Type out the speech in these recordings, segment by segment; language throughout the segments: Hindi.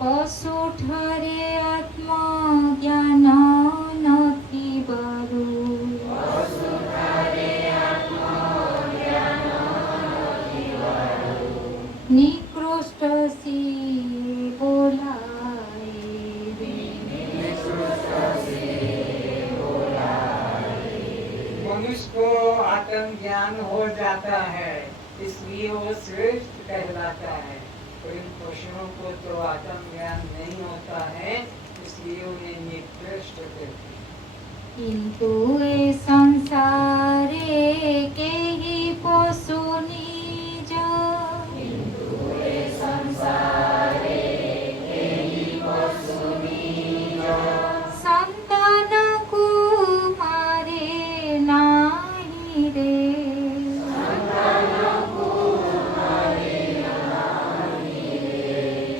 पशुठारे आत्मज्ञान नथी बरु निकृष्ट सी बोलाए मनुष्य को आत्मज्ञान हो जाता है, इसलिए वो श्रेष्ठ कहलाता है। तो इन पशुओं को तो आत्मज्ञान नहीं होता है, इसलिए उन्हें निकृष्ट कहते हैं। किंतु ए संसारे के ही पशु निज संतान को मारे नाही रे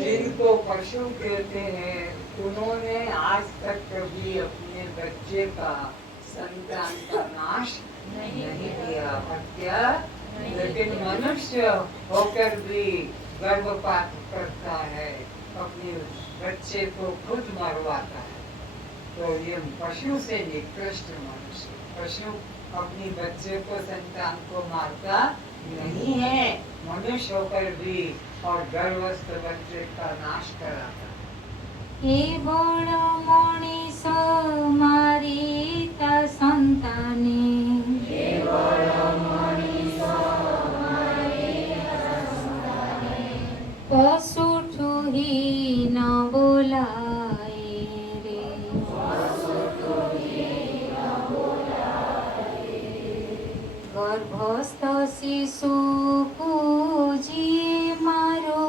जिनको पशु कहते हैं, उन्होंने आज तक कभी अपने बच्चे का, संतान का नाश नहीं किया, हत्या। लेकिन मनुष्य होकर भी गर्भपात करता है, अपने बच्चे को खुद मरवाता है। तो ये पशु से निकृष्ट मनुष्य। पशु अपनी बच्चे को, संतान को मारता नहीं है, मनुष्य होकर भी, और गर्भस्थ बच्चे का नाश कराता है। केवल मनीष मारिता संताने पशुठु ही न बोलाए रे गर्भस्थ शिशु को जी मारो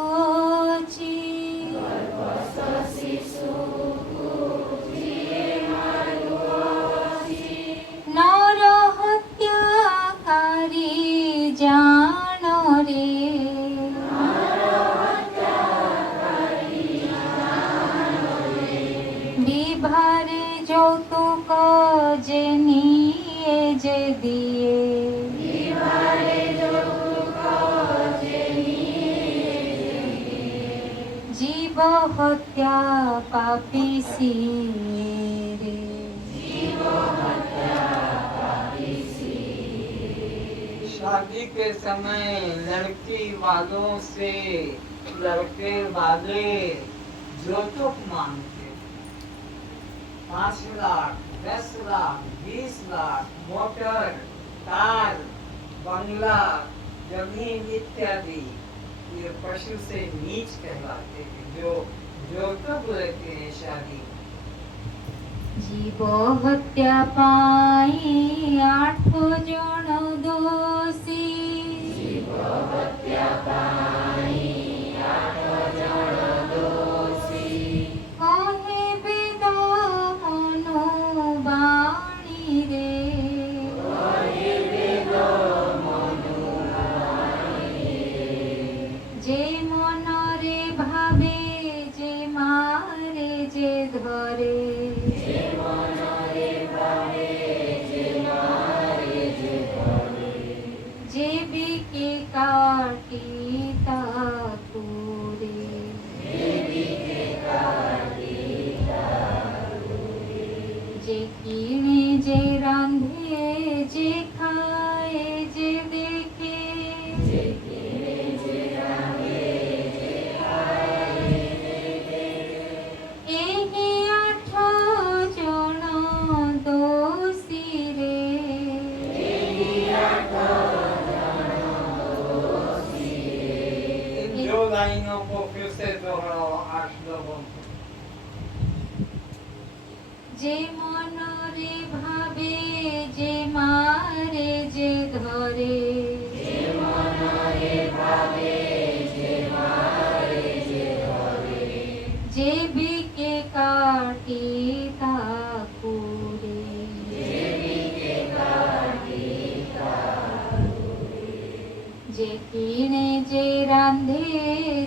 नर हत्याकारी जान रे विभारे যৌতুক যে নিয়ে যে দিয়ে জীব হত্যা পাপী রে शादी के समय लड़की वालों से लड़के वाले जोतुक मांगते। 5 लाख, 10 लाख, 20 लाख, मोटर, कार, बंगला, जमीन इत्यादि, ये पशु से नीच कहलाते हैं, जो जोतुक लेते हैं शादी। जीव हत्या पाई 8 जन दोषी कहे वेद मनुबाणी रे जे मनरे भावे जे मारे जे धरे जेबिके काटी ताकुरे जे किणे जे रांधे जे खाए जे देखे एही 8 जन दोषी रे दो लाइनों को फिर से दोहराओ 8 लोगों को। जे मनरे भावे जे मारे जे धरे जे बिके काटी ताकुरे जे किणे जे रांधे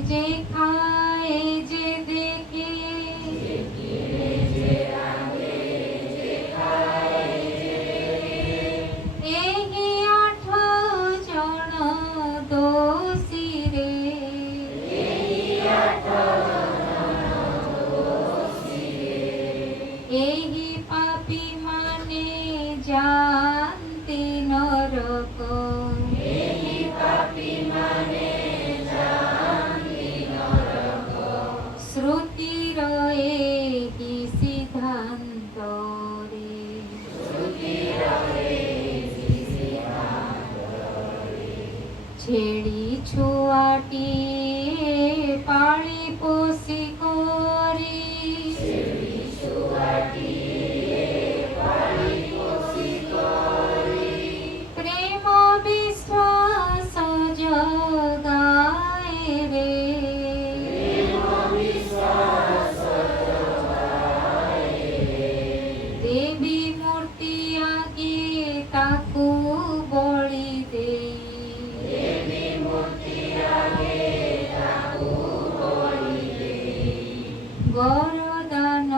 जे खाए जे देखे एही 8 जन दोषी रे पाळी पोषी करी प्रेम विश्वास जगाए रे देवी मूर्ति आगे ताकू बळी देई वरदान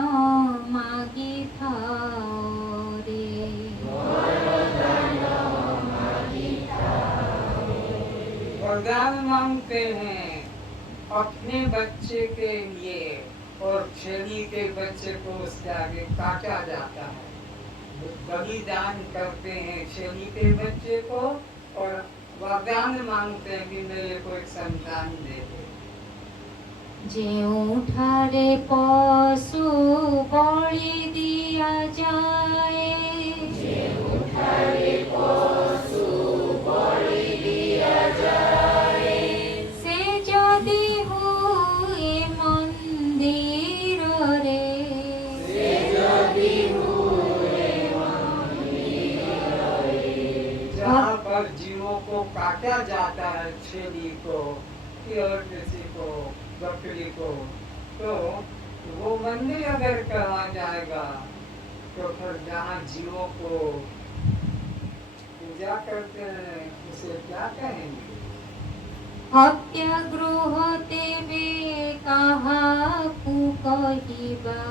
मागी थाओ रे वरदान मांगते हैं अपने बच्चे के लिए और छेली के बच्चे को उसके आगे काटा जाता है। बलिदान करते हैं छेली के बच्चे को और वरदान मांगते हैं कि मेरे को एक संतान दे दे। ଯେଉଁଠାରେ ପଶୁ ବଳି ଦିଆଯାଏ ସେ ଯଦି ହୁଏ ମନ୍ଦିରରେ जहाँ पर जीवों को काटा जाता है छेली को और किसी को बकरी को, तो वो मंदिर अगर कहा जाएगा तो फिर जहाँ जीवों को पूजा करते हैं उसे क्या कहेंगे? हत्यागृह तेबे काहाकू कहिबा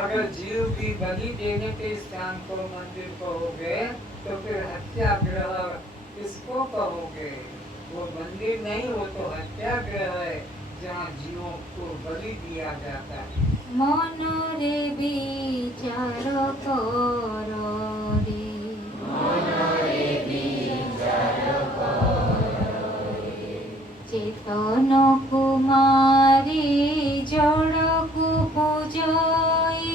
अगर जीव की बलि देने के स्थान को मंदिर कहोगे तो फिर हत्यागृह किसको कहोगे? वो मंदिर नहीं, वो तो हत्यागृह है जहाँ जीवों को बलि दिया जाता है। मनरे विचार कर रे चेतन कुमारी जड़कू पूजई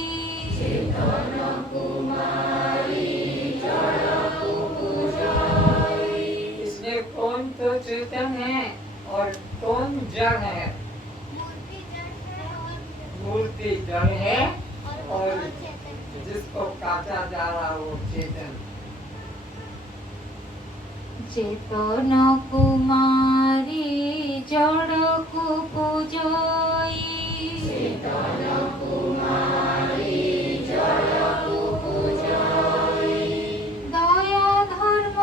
इसमें कौन तो चेतन है और कौन जड़ है? मूर्ति जड़ है और जिसको काटा जा रहा वो चेतन। चेतन कुमारी जड़कू पूजई दया धर्म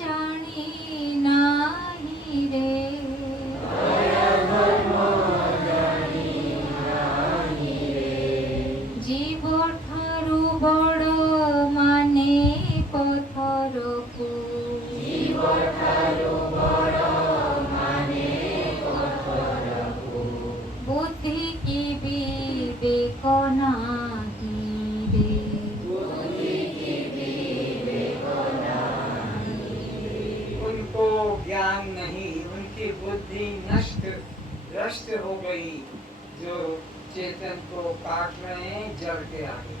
जानी नाही रे जीव ठारू बड़ माने पथरकू बुद्धि की विवेक नाही रे उनको ज्ञान नहीं, उनकी बुद्धि नष्ट भ्रष्ट हो गई जो चेतन को काट रहे हैं जड़ के आगे।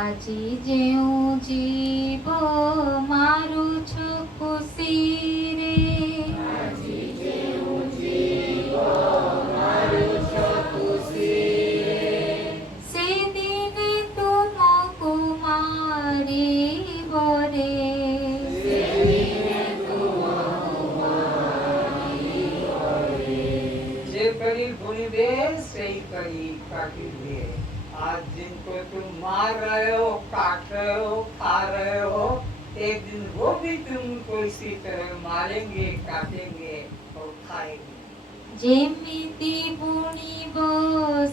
আজি যেউ জীব মারুছ খুশিরে সেদিনে তুমকু মারিব রে जे करी भूनिबे सही करी काटिबे। आज जिनको तुम मार रहे हो, काट रहे हो, खा रहे हो, एक दिन वो भी तुमको इसी तरह मारेंगे, काटेंगे और खाएंगे। যেমিতি বুনিব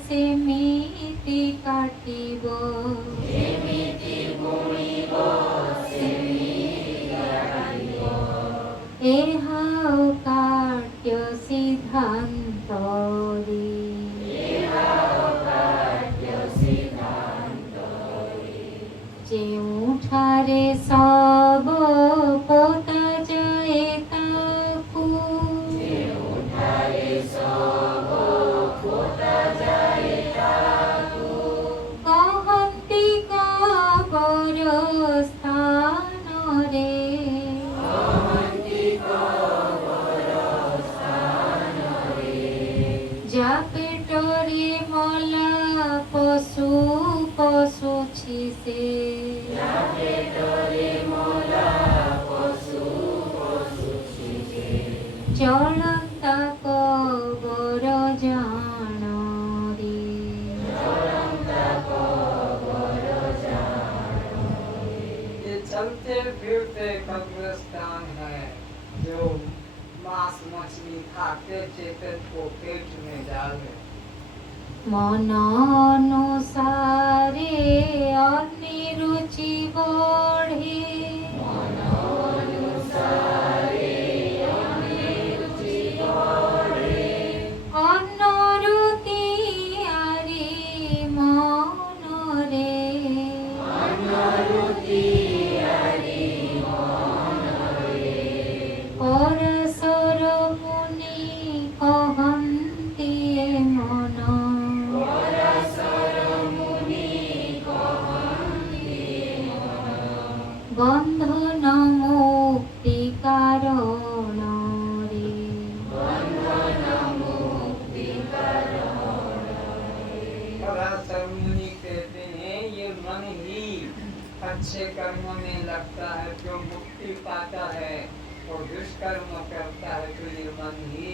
সেমিতি কাটিব এহাও কাট্য সিদ্ধান্ত রে ଯେଉଁଠାରେ ସବ ପୋତା ଯାଏ ତାକୁ କହନ୍ତି କବର ସ୍ଥାନ से चलता कबर जान रे ये चलते फिरते कब्रिस्तान है जो मांस मछली खाते चेतन को पेट में डाले। मन अनुसारे अनिरुचि बढ़े अनुरुति आरे मन रे परशुर मुनि कहन्ति मन बंधन मुक्ति कारण रे पराशर मुनि कहते हैं ये मन ही अच्छे कर्मों में लगता है जो मुक्ति पाता है और दुष्कर्म करता है तो ये मन ही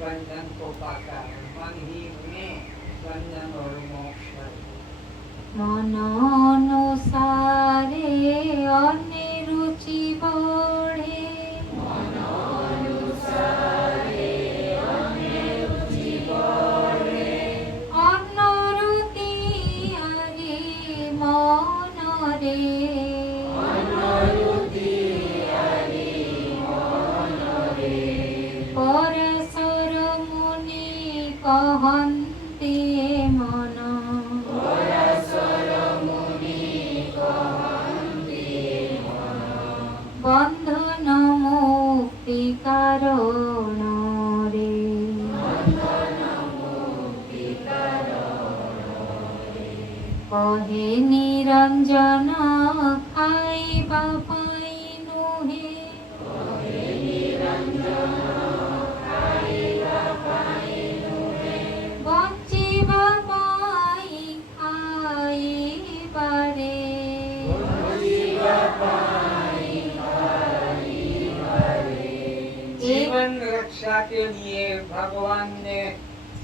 बंधन को पाता है। मन ही में बंधन और मोक्ष है। मन अनुसारे अनिरुचि बढ़े अनुरुति आरे मन रे परशुर मुनि कहन्ति मन बंधन मुक्ति कारण रे कहे निरंजन खाइबा पाई नुहे बंचिबा पाई खाइबा रे जीवन रक्षा के लिए भगवान ने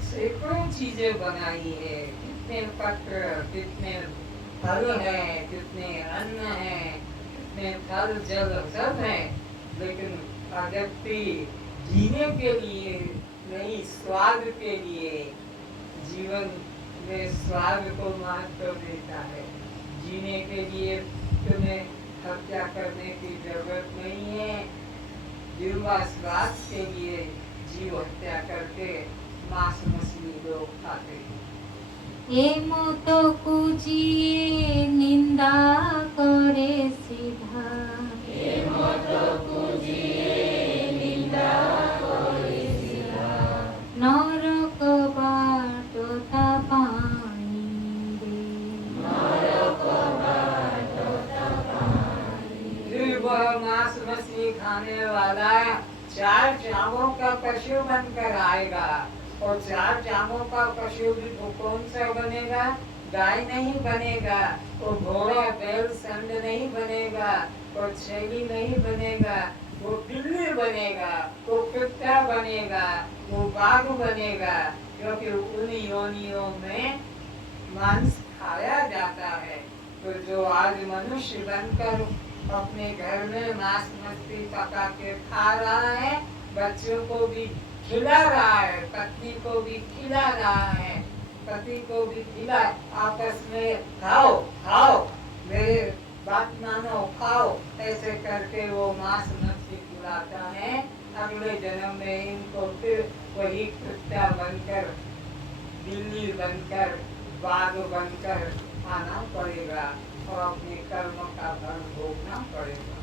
सैकड़ों चीजें बनाई है। कितने पत्र, कितने फल है, कितने अन्न है, कितने फल जल सब है, लेकिन व्यक्ति जीने के लिए नहीं, स्वाद के लिए जीवन में स्वाद को महत्व देता है। जीने के लिए तुम्हें हत्या करने की जरूरत नहीं है। जीवा स्वाद के लिए जीव हत्या करके मांस मछली लोग खाते हैं। एमत कुजिए निंदा करे सीधा नरक बाटो ता पानी रे फिर वह मांस मछली खाने वाला 4 जामों का पशु बनकर आएगा और 4 जामों का पशु भी वो कौन सा बनेगा? गाय नहीं बनेगा, वो घोड़ा बैल संड नहीं बनेगा, वो छेली नहीं बनेगा, वो बिल्ली बनेगा, वो कुत्ता बनेगा, वो बाघ बनेगा, क्योंकि उन योनियों में मांस खाया जाता है। तो जो आज मनुष्य बनकर अपने घर में मांस मछली पका के खा रहा है, बच्चों को भी खिला रहा है, पत्नी को भी खिला रहा है, पति को भी खिला, आपस में खाओ खाओ मेरे बात मानो खाओ, ऐसे करके वो मांस मछली खिलाता है। अगले जन्म में इनको फिर वही कुत्ता बनकर, बिल्ली बनकर, बाघ बनकर आना पड़ेगा और अपने कर्म का फल भोगना पड़ेगा।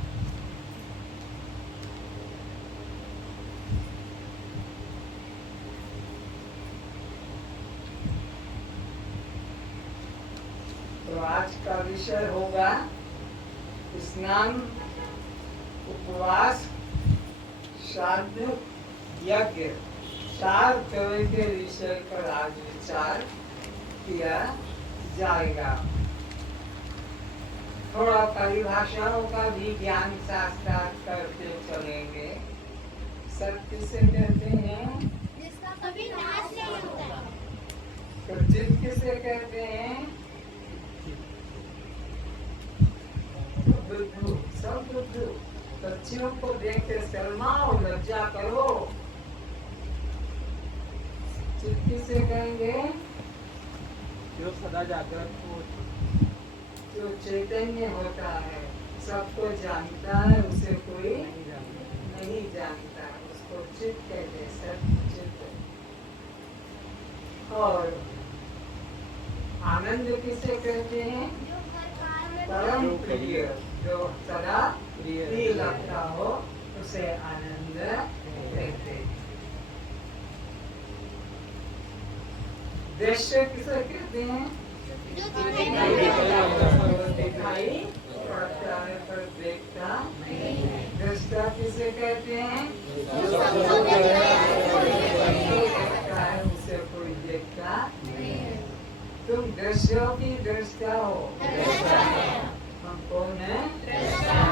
तो आज का विषय होगा स्नान, उपवास, श्राद्ध, यज्ञ। 4 तरह के विषय पर आज विचार किया जाएगा। थोड़ा परिभाषाओं का भी ज्ञान साक्षात करते चलेंगे। सत्य किसे कहते हैं? जिसका कभी नाश नहीं होता। तो चित किसे कहते हैं? बुद्धू, सब बुद्धू। बच्चियों को देख के शर्माओ, लज्जा करो। चित किसे कहेंगे? जो सदा जागृत हो, जो चैतन्य होता है, सबको जानता है, उसे कोई नहीं जानता, उसको चित कहते हैं, सत्य चित। और आनंद किसे कहते हैं? जो हर काल में परम प्रिय, जो सदा प्रिय लगता हो, उसे आनंद कहते हैं। दृश्य किसे कहते हैं? जो दिखाई पड़ता है पर देखता नहीं। दृष्टा किसे कहते हैं? देखता है, उसे कोई देखता नहीं। तुम दृश्यों की दृष्टा हो। हम कौन है? दृष्टा।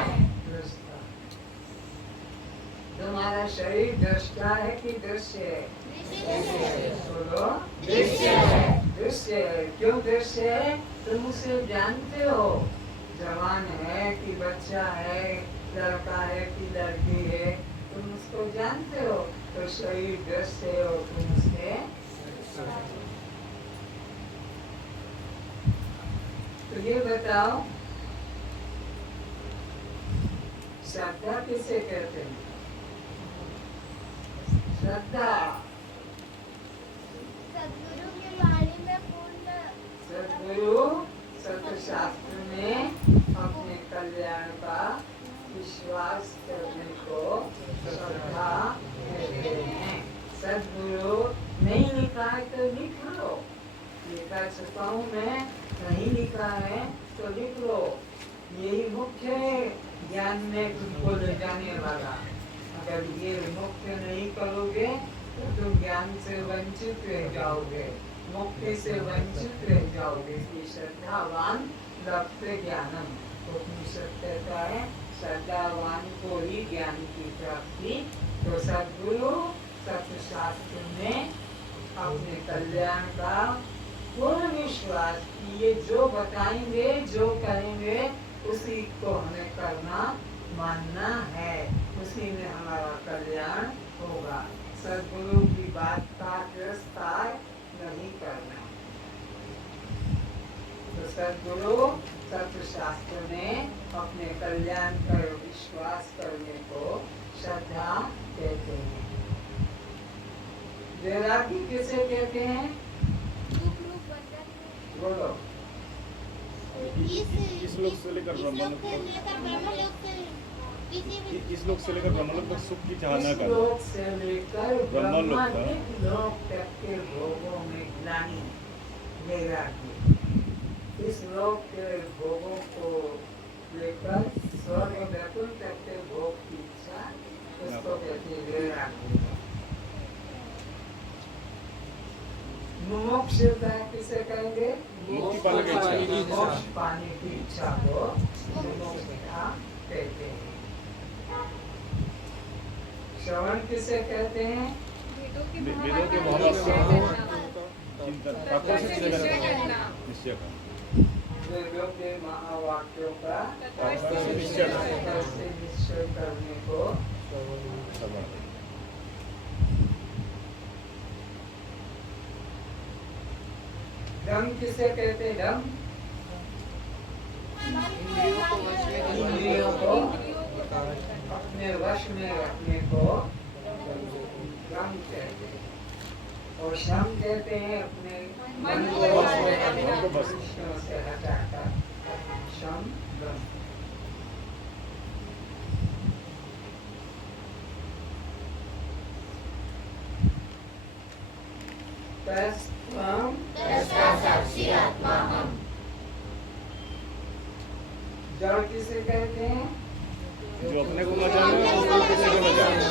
तुम्हारा शरीर दृष्टा है कि दृश्य है? बोलो, दृश्य है। दृश्य है। क्यों दृश्य है? तुम उसे जानते हो, जवान है कि बच्चा है, लड़का है कि लड़की है, तुम उसको जानते हो, तो शरीर दृश्य है और तुम उसके। तो ये बताओ, श्रद्धा किसे कहते हैं? श्रद्धा सद्गुरु की वाणी में पूर्ण सद्गुरु सत्य शास्त्र में अपने कल्याण का विश्वास करने को श्रद्धा कहते हैं। सद्गुरु नहीं लिखा है तो लिख लो, लिखा चुका हूँ मैं, नहीं लिखा है तो लिख लो। यही मुख्य है ज्ञान में तुमको ले जाने वाला। अगर ये मुख्य नहीं करोगे तो तुम ज्ञान से वंचित रह जाओगे, मुक्ति से वंचित रह जाओगे। इसलिए श्रद्धावान लभते ज्ञानम, उपनिषद कहता है श्रद्धावान को ही ज्ञान की प्राप्ति। तो सद्गुरु सत्य शास्त्र में अपने कल्याण का पूर्ण विश्वास कि ये जो बताएंगे, जो करेंगे, उसी को हमें करना, मानना है, उसी में हमारा कल्याण होगा। सद्गुरु की बात का तिरस्कार नहीं करना। तो सद्गुरु सत्य शास्त्र में अपने कल्याण पर विश्वास करने को श्रद्धा कहते हैं। वैरागी किसे कहते हैं? बोलो। इस लोक से लेकर ब्रह्मलोक इस लोक से लेकर ब्रह्मलोक तक सुख की चाहना इस कर। लोक से लेकर ब्रह्मलोक ब्रह्मांडिक लोक तक के भोगों में ग्लानि, वैरागी। इस लोक के भोगों को लेकर स्वर्ग वैकुंठ तक के भोग की इच्छा, उसको कहते हैं वैरागी। मुमुक्षुता किसे कहेंगे? मुक्ति पाने की इच्छा। मोक्ष पाने की इच्छा को मुमुक्षुता कहते हैं। श्रवण किसे कहते हैं? वेदों के महावाक्यों चिंतन तत्व से निश्चय करना। वेदों के महावाक्यों का तत्व से निश्चय करने को श्रवण। धम किसे कहते हैं? धम इंद्रियों को अपने वश में रखने को धम कहते हैं। और शम कहते हैं अपने मन को विषयों से हटाकर। शम धम। जड़ किसे कहते हैं? जो अपने को न जाने उसको किसी को न जाने।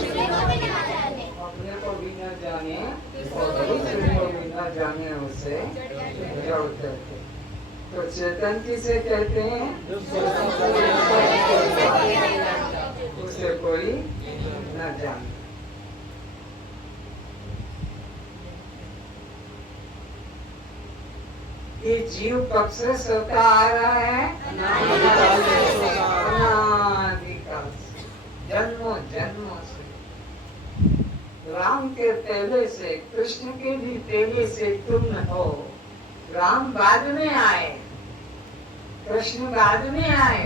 अपने को भी न जाने, दूसरे को भी न जाने, उसे जड़ कहते हैं। तो चेतन किसे कहते हैं? उसे कोई न जाने। ये जीव कब से सोता आ रहा है? अनादिकाल से, जन्मों जन्मों से। राम के पहले से, कृष्ण के भी पहले से तुम हो। राम बाद में आए, कृष्ण बाद में आए,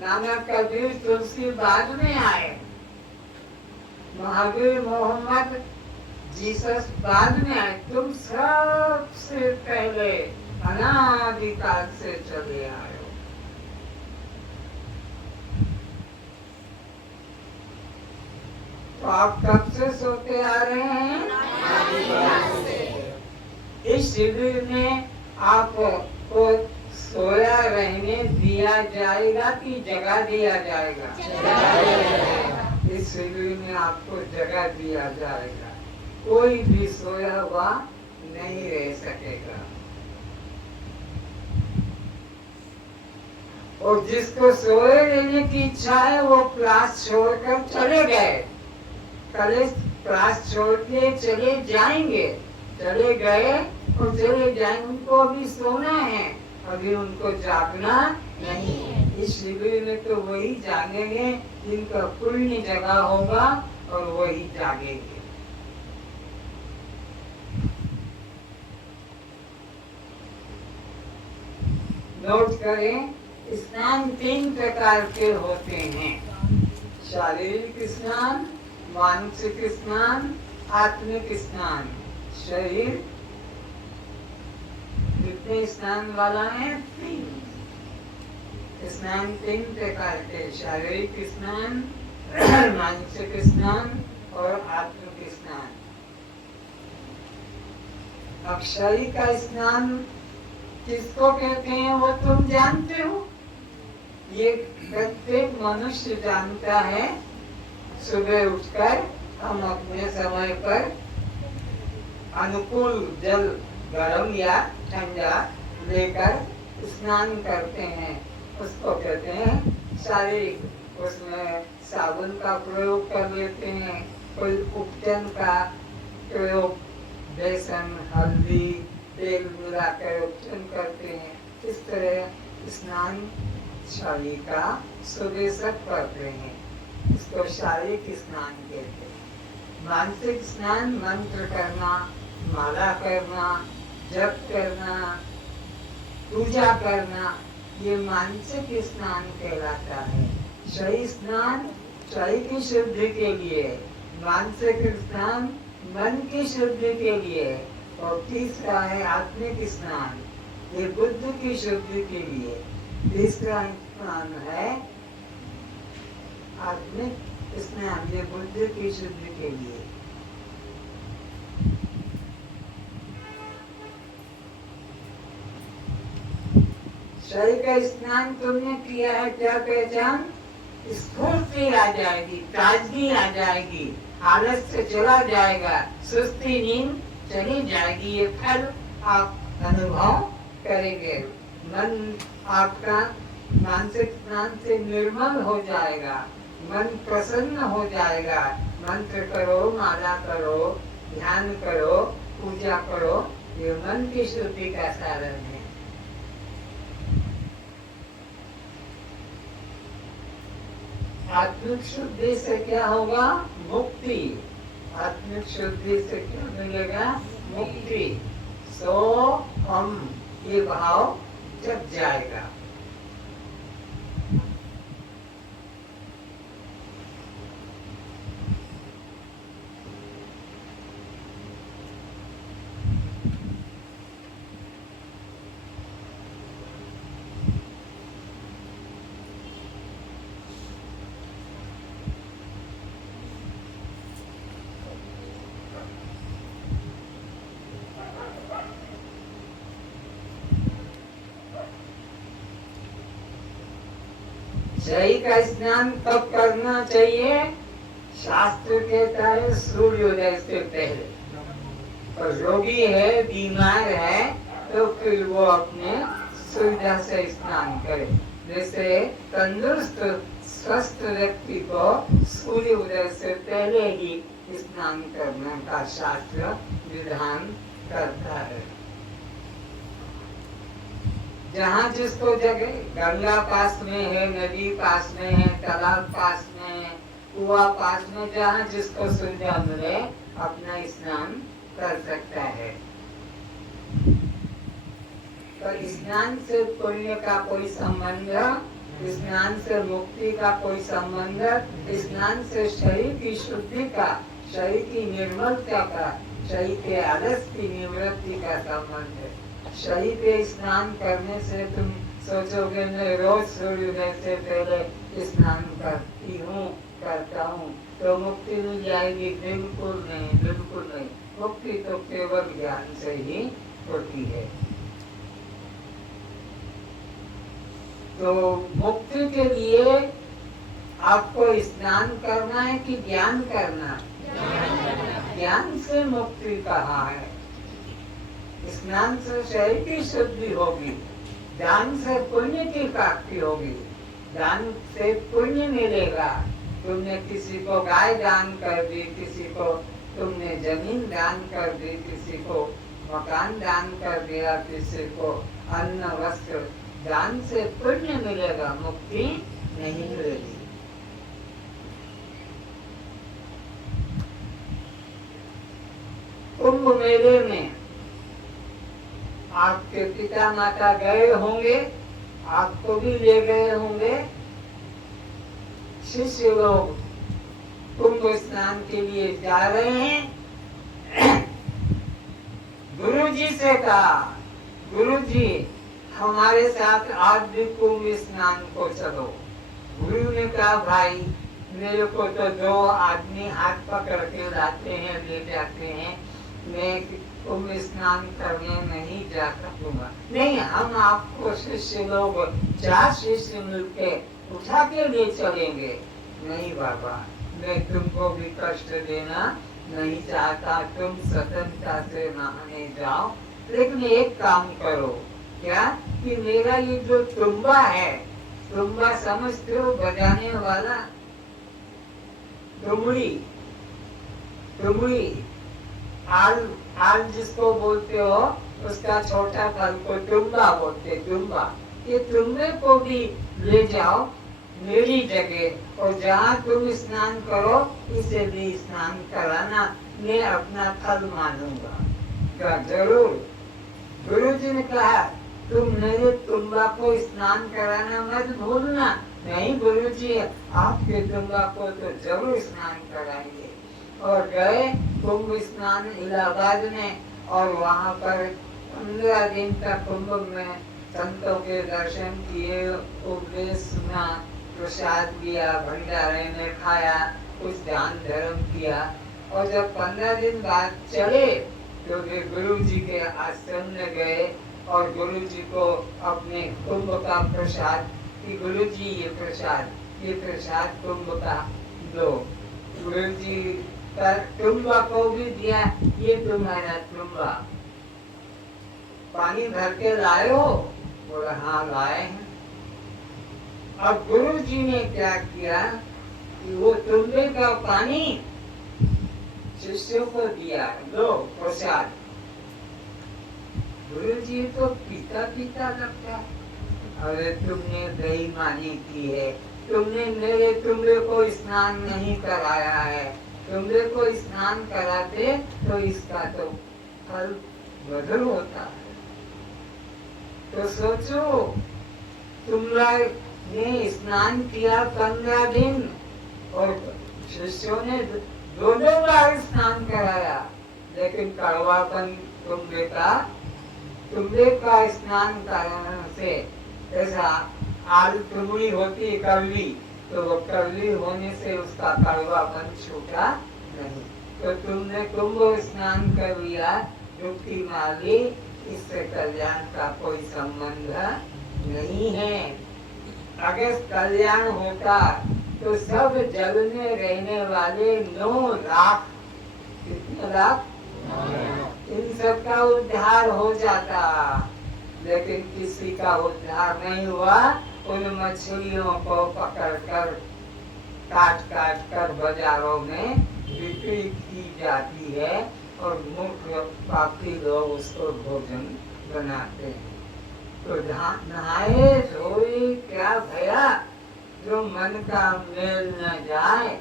नानक कबीर तुलसी बाद में आए, महावीर मोहम्मद जीसस बाद में आए। तुम सबसे पहले अनादिकाल से चले आए हो। तो आप कब से सोते आ रहे हैं? इस शिविर में आपको सोया रहने दिया जाएगा कि जगह दिया जाएगा? इस शिविर में आपको जगह दिया जाएगा। कोई भी सोया हुआ नहीं रह सकेगा। और जिसको सोए रहने की इच्छा है वो क्लास छोड़कर चले गए, क्लास छोड़ के चले जाएंगे, चले गए और चले जाएंगे। उनको अभी सोना है, अभी उनको जागना नहीं है। इस शिविर में तो वही जागेंगे जिनका पुण्य जगह होगा और वही जागेंगे। नोट करें, स्नान 3 प्रकार के होते हैं। शारीरिक स्नान, मानसिक स्नान, आत्मिक स्नान। शरीर कितने स्नान वाला है? 3 स्नान 3 प्रकार के, शारीरिक स्नान, मानसिक स्नान और आत्मिक स्नान। अक्षय का स्नान किसको कहते हैं वो तुम जानते हो? ये प्रत्येक मनुष्य जानता है। सुबह उठकर हम अपने समय पर अनुकूल जल, गर्म या ठंडा लेकर स्नान करते हैं, उसको कहते हैं शारीरिक। उसमें साबुन का प्रयोग कर लेते हैं, कोई उपटन का प्रयोग, बेसन, हल्दी, तेल मिलाकर उपटन करते हैं। इस तरह स्नान शारीरिक का सुबह सब करते हैं, इसको शारीरिक स्नान कहते हैं। मानसिक स्नान मंत्र करना, माला करना, जप करना, पूजा करना, ये मानसिक स्नान कहलाता है। शरीर स्नान शरीर की शुद्धि के लिए, मानसिक स्नान मन की शुद्धि के लिए, और तीसरा है आत्मिक स्नान, ये बुद्धि की शुद्धि के लिए। तीसरा स्नान है आत्मिक स्नान, ये बुद्धि की शुद्धि के लिए। शरीर का स्नान तुमने किया है, क्या पहचान? स्फूर्ति आ जाएगी, ताजगी आ जाएगी, आलस से चला जाएगा, सुस्ती नींद चली जाएगी। ये फल आप अनुभव करेंगे। मन आपका मानसिक स्नान से निर्मल हो जाएगा, मन प्रसन्न हो जाएगा। मंत्र करो, माला करो, ध्यान करो, पूजा करो, ये मन की शुद्धि का साधन है। आत्मिक शुद्धि से क्या होगा? मुक्ति। आत्मिक शुद्धि से क्या मिलेगा? मुक्ति। सो हम ये भाव जग जाएगा। शरीर का स्नान कब करना चाहिए? शास्त्र कहता है सूर्योदय से पहले। और रोगी है, बीमार है, तो फिर वो अपने सुविधा से स्नान करे। जैसे तंदुरुस्त स्वस्थ व्यक्ति को सूर्य उदय से पहले ही स्नान करने का शास्त्र विधान करता है। जहाँ जिसको जगह, गंगा पास में है, नदी पास में है, तालाब पास में है, कुआं पास में, जहाँ जिसको सुविधा मिले अपना स्नान कर सकता है। पर स्नान से पुण्य का कोई संबंध, स्नान से मुक्ति का कोई संबंध, स्नान से शरीर की शुद्धि का, शरीर की निर्मलता का, शरीर के आलस की निवृत्ति का संबंध है। शरीर पे स्नान करने से तुम सोचोगे मैं रोज सूर्योदय से पहले स्नान करती हूँ, करता हूँ तो मुक्ति मिल जाएगी। बिल्कुल नहीं, बिल्कुल नहीं। मुक्ति तो केवल ज्ञान से ही होती है। तो मुक्ति के लिए आपको स्नान करना है कि ज्ञान करना? ज्ञान से मुक्ति कहा है। स्नान से शरीर की शुद्धि होगी, दान से पुण्य की प्राप्ति होगी, दान से पुण्य मिलेगा। तुमने किसी को गाय दान कर दी, किसी को तुमने जमीन दान कर दी, किसी को मकान दान कर दिया, किसी को अन्न वस्त्र, दान से पुण्य मिलेगा, मुक्ति नहीं मिलेगी। कुंभ मेले में आपके पिता माता गए होंगे, आपको भी ले गए होंगे। शिष्य लोग कुंभ स्नान के लिए जा रहे हैं। गुरु जी से कहा, गुरु जी हमारे साथ आज भी कुंभ स्नान को चलो। गुरु ने कहा भाई मेरे को तो 2 आदमी हाथ पकड़ के लाते हैं, ले जाते हैं, मैं कुंभ स्नान करने नहीं जा सकूंगा। नहीं, हम आपको शिष्य लोग 4 शिष्य मिलके उठा के ले चलेंगे। नहीं बाबा, मैं तुमको भी कष्ट देना नहीं चाहता, तुम स्वतंत्रता से नहाने जाओ, लेकिन एक काम करो। क्या कि मेरा ये जो तुम्बा है, तुम्बा समझते हो, बजाने वाला, तुमड़ी, तुमड़ी, आल जिसको बोलते हो, उसका छोटा फल को तुम्बा बोलते, तुम्बा। ये तुम्बे को भी ले जाओ मेरी जगह, और जहाँ तुम स्नान करो इसे भी स्नान कराना, मैं अपना फल मानूंगा। क्या जरूर? गुरु जी ने कहा तुम मेरे तुम्बा को स्नान कराना मत भूलना। नहीं गुरु जी, आपके तुम्बा को तो जरूर स्नान कराएंगे। और गए कुंभ स्नान इलाहाबाद में, और वहाँ पर 15 दिन तक कुंभ में संतों के दर्शन किए, उपदेश सुना, प्रसाद लिया, भंडारे में खाया, कुछ दान धर्म किया। और जब 15 दिन बाद चले तो वे गुरु जी के आश्रम में गए और गुरु जी को अपने कुंभ का प्रसाद, कि गुरु जी ये प्रसाद कुंभ का दो। गुरु जी का तुम्बा को भी दिया, ये तुम्हारा तुम्बा, पानी भर के लाए हो? बोला हाँ लाए हैं। अब गुरु जी ने क्या किया कि वो तुम्बे का पानी शिष्यों को दिया, लो प्रसाद। गुरु जी तो पीता पीता लगता, अरे तुमने बेईमानी की है, तुमने मेरे तुम्बे को स्नान नहीं कराया है, तुम्बे को स्नान कराते तो इसका तो फल बदल होता है। तो सोचो, तुमने स्नान किया 15 दिन और शिष्यों ने 2 बार स्नान कराया, लेकिन कड़वापन तुम्बे का स्नान कराने से, ऐसा आल तुमड़ी होती कड़वी, तो वो कड़वी होने से उसका कड़वापन छूटा नहीं। तो तुमने कुंभ स्नान कर लिया, डुबकी मारी, इससे कल्याण का कोई संबंध नहीं है। अगर कल्याण होता तो सब जल में रहने वाले 9 लाख, कितने लाख? इन सबका उद्धार हो जाता, लेकिन किसी का उद्धार नहीं हुआ। उन मछलियों को पकड़कर काट काट कर बाजारों में बिक्री की जाती है और मुख्य बाकी लोग उसको भोजन बनाते हैं। तो नहाए धोए क्या भया, जो मन का मेल न जाए।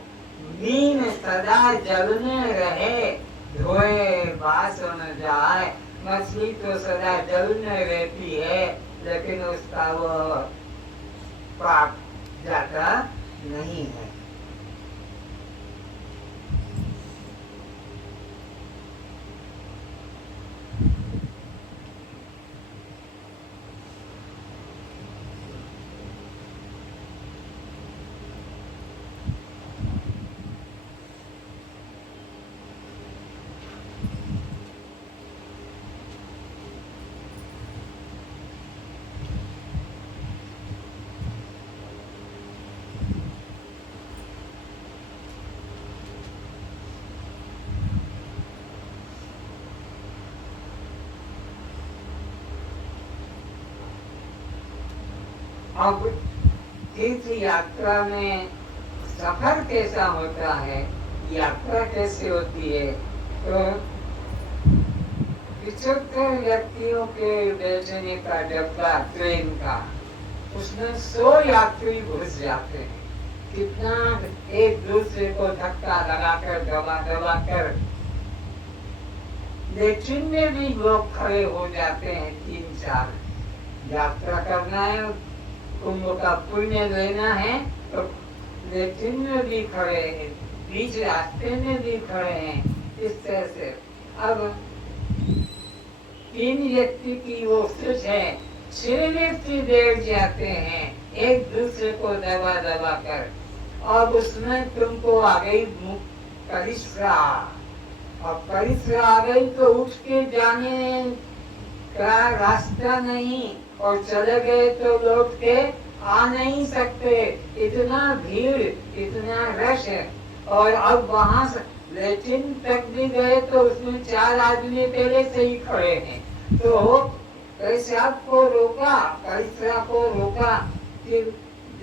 मीन सदा जल में रहे, धोए बास न जाए। मछली तो सदा जल में रहती है, लेकिन उसका वो पाप जाता नहीं है। अब तीर्थ यात्रा में सफर कैसा होता है, यात्रा कैसे होती है, तो 75 व्यक्तियों के बैठने का डब्बा ट्रेन का, उसमें 100 यात्री घुस जाते हैं। कितना एक दूसरे को धक्का लगाकर दबा दबा कर, लेकिन में भी लोग खड़े हो जाते हैं। 3-4 यात्रा करना है, कुंभ का पुण्य लेना है, तो लेकिन में भी खड़े हैं, बीच रास्ते में भी खड़े हैं। इस तरह से अब 3 व्यक्ति की वो सोच है, 6 व्यक्ति बैठ जाते हैं एक दूसरे को दबा दबा कर, और उसमें तुमको आ गई परिश्रा, और परिश्रा आ गई तो उठ के जाने का रास्ता नहीं, और चले गए तो लौट के आ नहीं सकते। इतना भीड़, इतना रश है। और अब वहां से लेटिन तक भी गए तो उसमें 4 आदमी पहले से ही खड़े हैं। तो पेशाब को रोका, परिश्रा को रोका। फिर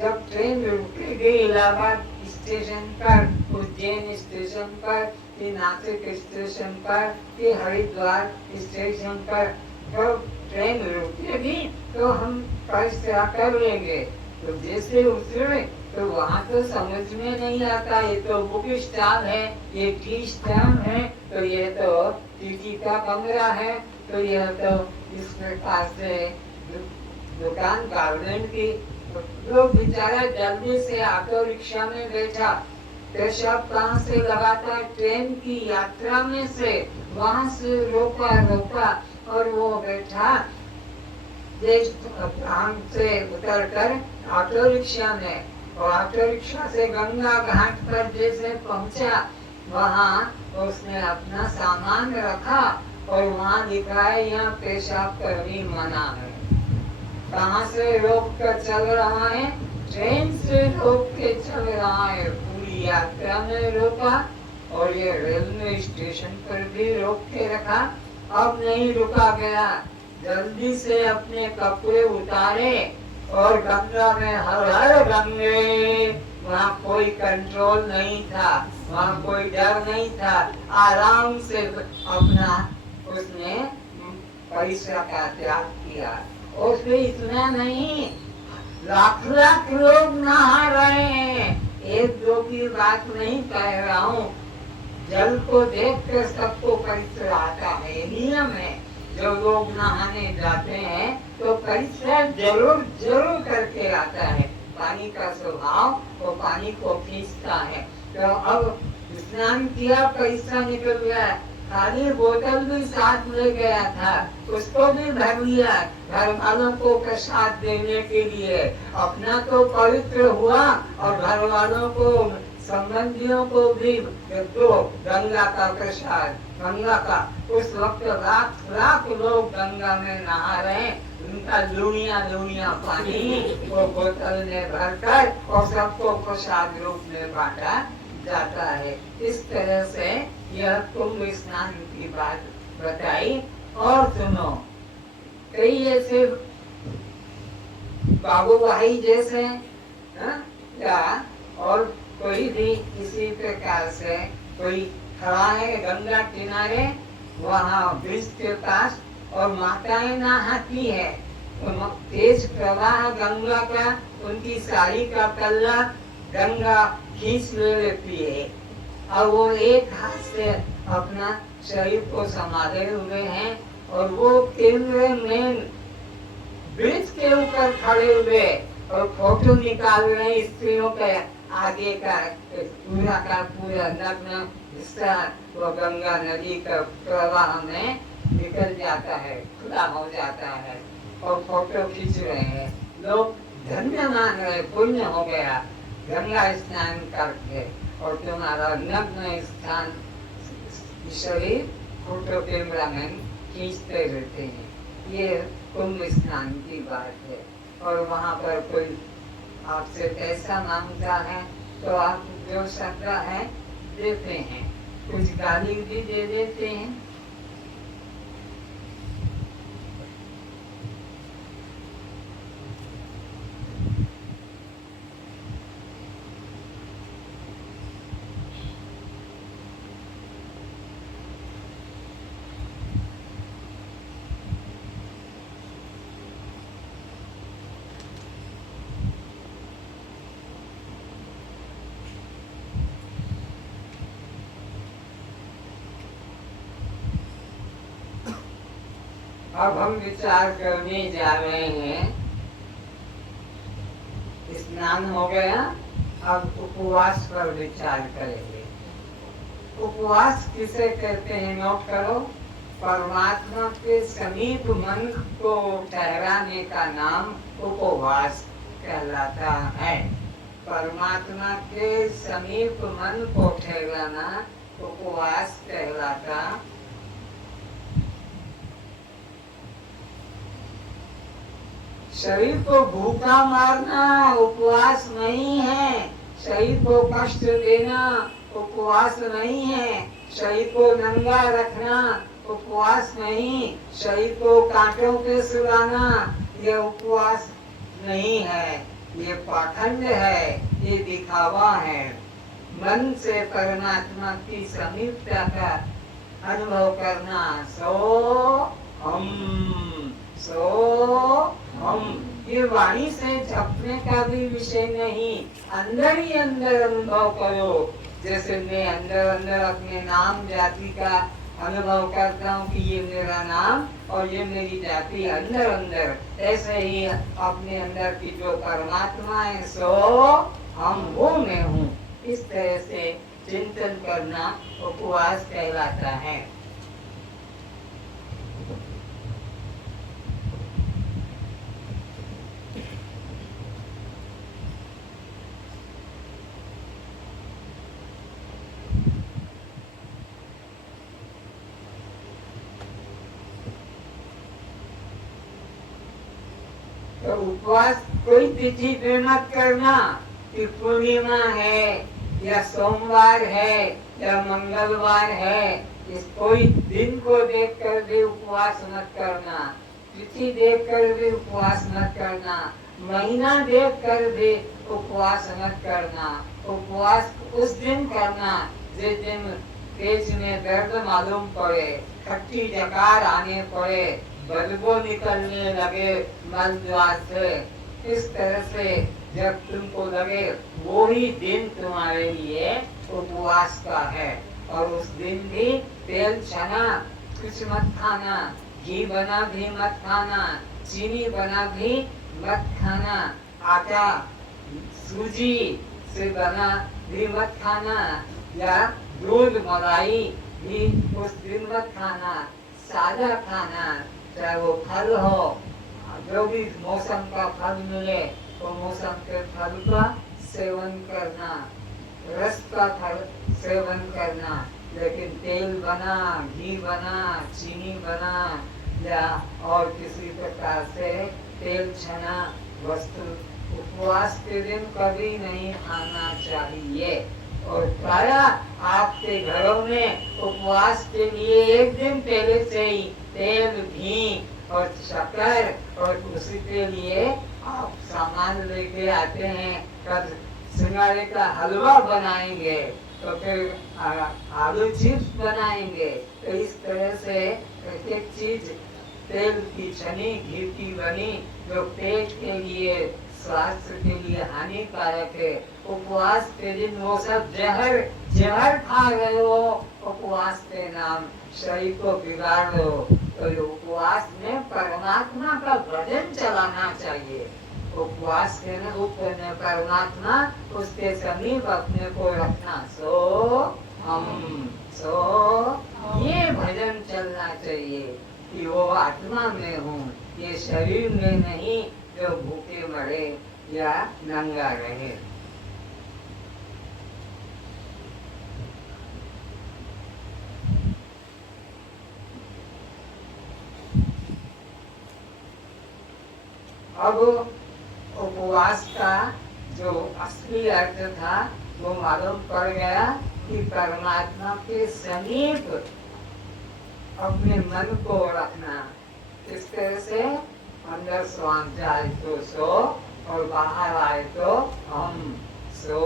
जब ट्रेन रुकेगी इलाहाबाद स्टेशन पर, उज्जैन स्टेशन पर, फिर नासिक स्टेशन पर, फिर हरिद्वार स्टेशन पर, जब ट्रेन रुकेगी तो हम परिश्रा कर लेंगे। तो जैसे उतरे तो वहाँ तो समझ में नहीं आता, ये तो बुक स्टॉल है, ये टी स्टॉल है, तो ये तो टीटी का कमरा है, तो यह तो इस प्रकार से दुकान गार्डन की। लोग बेचारा जल्दी से ऑटो रिक्शा में बैठा, पेशाब कहाँ से लगाता, ट्रेन की यात्रा में से वहाँ से रोका और वो बैठा से उतर कर ऑटो रिक्शा में, और ऑटो रिक्शा से गंगा घाट पर जैसे पहुंचा, वहाँ उसने अपना सामान रखा और वहाँ लिखा है यहाँ पेशाब करनी मना है। कहाँ से रोक कर चल रहा है, ट्रेन से रोक के चल रहा है। पूरी यात्रा में रोका और ये रेलवे स्टेशन पर भी रोक के रखा। अब नहीं रुका गया, जल्दी से अपने कपड़े उतारे और गंगा में हर हर गंगे। वहाँ कोई कंट्रोल नहीं था, वहाँ कोई डर नहीं था, आराम से अपना उसने परिश्रा का त्याग किया। और फिर इतना नहीं, लाख लाख लोग नहा रहे हैं। 1-2 की बात नहीं कह रहा हूँ, जल को देखकर सबको परिश्रा आता है, नियम है। जो लोग नहाने जाते हैं तो परिश्रा जरूर जरूर करके आता है। पानी का स्वभाव वो पानी को खींचता है। तो अब स्नान किया, परिश्रा निकल गया, खाली बोतल भी साथ ले गया था, उसको भी भर लिया घर वालों को प्रसाद देने के लिए। अपना तो पवित्र हुआ और घर वालों को, संबंधियों को भी तो गंगा का प्रसाद, गंगा का। उस वक्त लाख लाख लोग गंगा में नहा रहे, उनका लूनिया पानी वो बोतल में भरकर और सबको प्रसाद रूप में बांटा जाता है। इस तरह से यह कुंभ स्नान की बात बताई। और सुनो, कई ऐसे बाबू भाई जैसे या और कोई भी इसी प्रकार से कोई खड़ा है गंगा किनारे, वहाँ ब्रिज के पास, और माताएं नहाती है। तेज प्रवाह गंगा का, उनकी साड़ी का पल्ला गंगा खींच लेती है, और वो एक हाथ से अपना शरीर को संभाले हुए हैं, और वो केंद्र में ब्रिज के ऊपर खड़े हुए और फोटो निकाल रहे हैं स्त्रियों के आगे का पूरा नग्न हिस्सा वो गंगा नदी का प्रवाह में निकल जाता है, खुला हो जाता है, और फोटो खींच रहे हैं। लोग धन्य मान रहे, पुण्य हो गया गंगा स्नान करके, और तुम्हारा नग्न स्थान शरीर फोटो कैमरा में खींचते रहते हैं। ये कुंभ स्नान की बात है। और वहाँ पर कोई आपसे पैसा मांगता है तो आप जो सकता है देते हैं, कुछ गाली भी दे देते हैं। अब हम विचार करने जा रहे हैं, स्नान हो गया, अब उपवास पर विचार करेंगे। उपवास किसे कहते हैं, नोट करो। परमात्मा के समीप मन को ठहराने का नाम उपवास कहलाता है। परमात्मा के समीप मन को ठहराना उपवास कहलाता। शरीर को भूखा मारना उपवास नहीं है, शरीर को कष्ट देना उपवास नहीं है, शरीर को नंगा रखना उपवास नहीं, शरीर को कांटों पे सुलाना ये उपवास नहीं है, ये पाखंड है, ये दिखावा है। मन से परमात्मा की समीपता का अनुभव करना, सो हम ये वाणी से जपने का भी विषय नहीं, अंदर ही अंदर अनुभव करो। जैसे मैं अंदर अंदर अपने नाम जाति का अनुभव करता हूँ कि ये मेरा नाम और ये मेरी जाति अंदर अंदर, ऐसे ही अपने अंदर की जो परमात्मा है सो हम वो मैं हूँ, इस तरह से चिंतन करना उपवास कहलाता है। तो उपवास कोई तिथि पे मत करना कि पूर्णिमा है या सोमवार है या मंगलवार है, इस कोई दिन को देख कर भी उपवास मत करना, तिथि देख कर भी उपवास मत करना, महीना देख कर भी उपवास मत करना। उपवास उस दिन करना जिस दिन पेट में दर्द मालूम पड़े, खट्टी डकार आने पड़े, बदबू निकलने लगे मल द्वार से, इस तरह से जब तुमको लगे वो ही दिन तुम्हारे लिए उपवास का है। और उस दिन भी तेल छना कुछ मत खाना, घी बना भी मत खाना, चीनी बना भी मत खाना, आटा सूजी से बना भी मत खाना, या दूध मलाई भी उस दिन मत खाना, सादा खाना। चाहे वो फल हो, जो भी मौसम का फल मिले तो मौसम के फल का सेवन करना, रस का फल सेवन करना, लेकिन तेल बना, घी बना, चीनी बना या और किसी प्रकार से तेल छना वस्तु उपवास के दिन कभी नहीं खाना चाहिए। और प्रायः आपके घरों में उपवास के लिए एक दिन पहले से ही तेल, घी और शक्कर और उसी के लिए आप सामान लेके आते हैं। कल सिंगारे का हलवा बनाएंगे, तो फिर आलू चिप्स बनाएंगे। तो इस तरह से एक एक चीज तेल की छनी, घी की बनी, जो पेट के लिए, स्वास्थ्य के लिए हानिकारक है। उपवास के दिन वो सब जहर खा रहे हो, उपवास के नाम शरीर को बिगाड़ रहे हो। तो उपवास में परमात्मा का भजन चलाना चाहिए। उपवास के रूप में परमात्मा, उसके समीप अपने को रखना। ये भजन चलना चाहिए कि वो आत्मा में हूँ, ये शरीर में नहीं जो भूखे मरे या नंगा रहे। अब उपवास का जो असली अर्थ था वो मालूम पड़ गया कि परमात्मा के समीप अपने मन को रखना। किस तरह से? अंदर श्वास जाए तो सो और बाहर आए तो हम। सो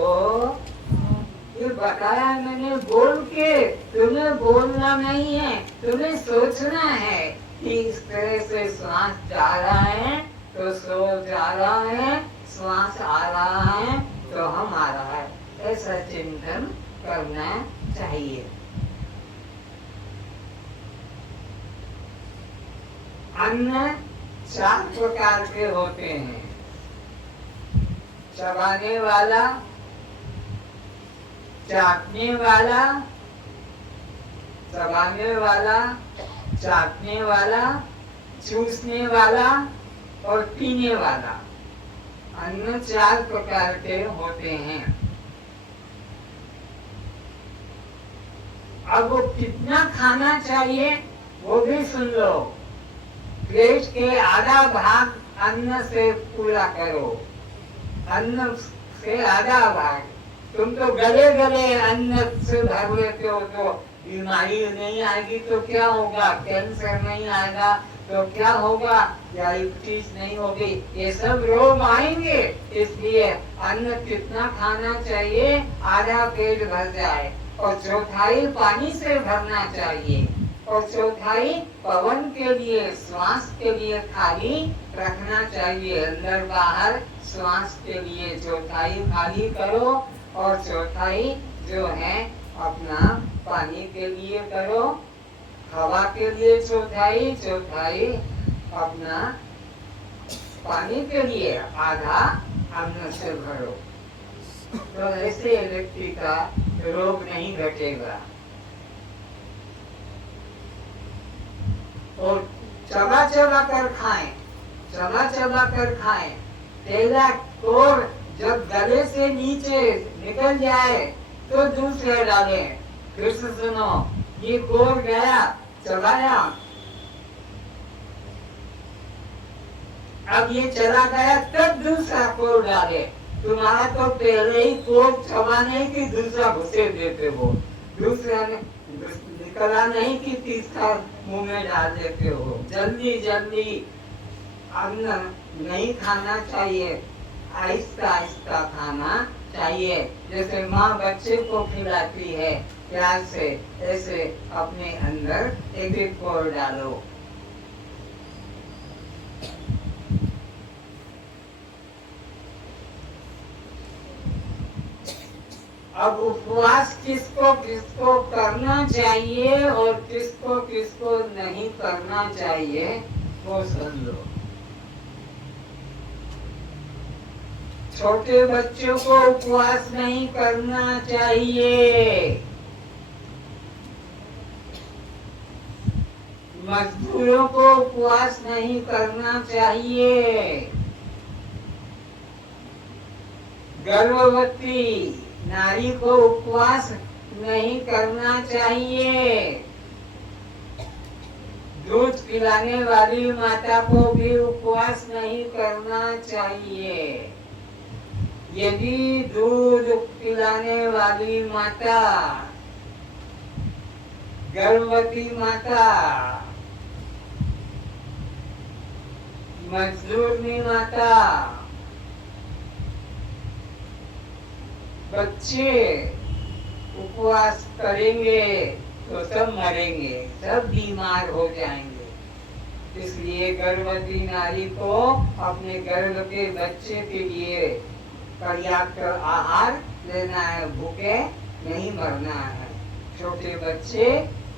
ये बताया मैंने बोल के, तुम्हें बोलना नहीं है, तुम्हें सोचना है कि इस तरह से श्वास जा रहा है तो सो जा रहा है, श्वास आ रहा है तो हम आ रहा है, ऐसा चिंतन करना चाहिए। अन्न 4 प्रकार के होते हैं। चबाने वाला, चाटने वाला, चबाने वाला, चाटने वाला, चूसने वाला और पीने वाला। अन्न 4 प्रकार के होते हैं। अब वो कितना खाना चाहिए वो भी सुन लो। प्लेट के आधा भाग अन्न से पूरा करो, अन्न से आधा भाग। तुम तो गले गले अन्न से भर लेते हो तो बीमारी नहीं आएगी तो क्या होगा? कैंसर नहीं आएगा तो क्या होगा? डायबिटीज नहीं होगी, ये सब रोग आएंगे। इसलिए अन्न कितना खाना चाहिए? आधा पेट भर जाए, और चौथाई पानी से भरना चाहिए, और चौथाई पवन के लिए, श्वास के लिए खाली रखना चाहिए। अंदर बाहर श्वास के लिए चौथाई खाली करो, और चौथाई जो है अपना पानी के लिए करो। हवा के लिए चौथाई, चौथाई अपना पानी के लिए, आधा अन्न से भरो। तो ऐसे व्यक्ति का रोग नहीं घटेगा। और चबा चबा कर खाएं, चबा चबा कर खाएं। पहला कोर जब गले से नीचे निकल जाए तो दूसरा डालें। फिर से सुनो, ये कोर गया, चबाया, अब ये चला गया तब दूसरा कोर डाले। तुम्हारा तो पहले ही कोर चबाने की दूसरा घुसे देते हो, दूसरा निकला नहीं कि तीसरा मुंह में डाल देते हो। जल्दी जल्दी अन्न नहीं खाना चाहिए, आहिस्ता आहिस्ता खाना चाहिए। जैसे माँ बच्चे को खिलाती है प्यार से, ऐसे अपने अंदर एक एक कोर डालो। अब उपवास किसको किसको करना चाहिए और किसको किसको नहीं करना चाहिए वो सुन लो। छोटे बच्चों को उपवास नहीं करना चाहिए। मजदूरों को उपवास नहीं करना चाहिए। गर्भवती नारी को उपवास नहीं करना चाहिए। दूध पिलाने वाली माता को भी उपवास नहीं करना चाहिए। यदि दूध पिलाने वाली माता, गर्भवती माता, मजदूरनी माता, बच्चे उपवास करेंगे तो सब मरेंगे, सब बीमार हो जाएंगे। इसलिए गर्भवती नारी को अपने गर्भ के बच्चे के लिए पर्याप्त आहार लेना है, भूखे नहीं मरना है। छोटे बच्चे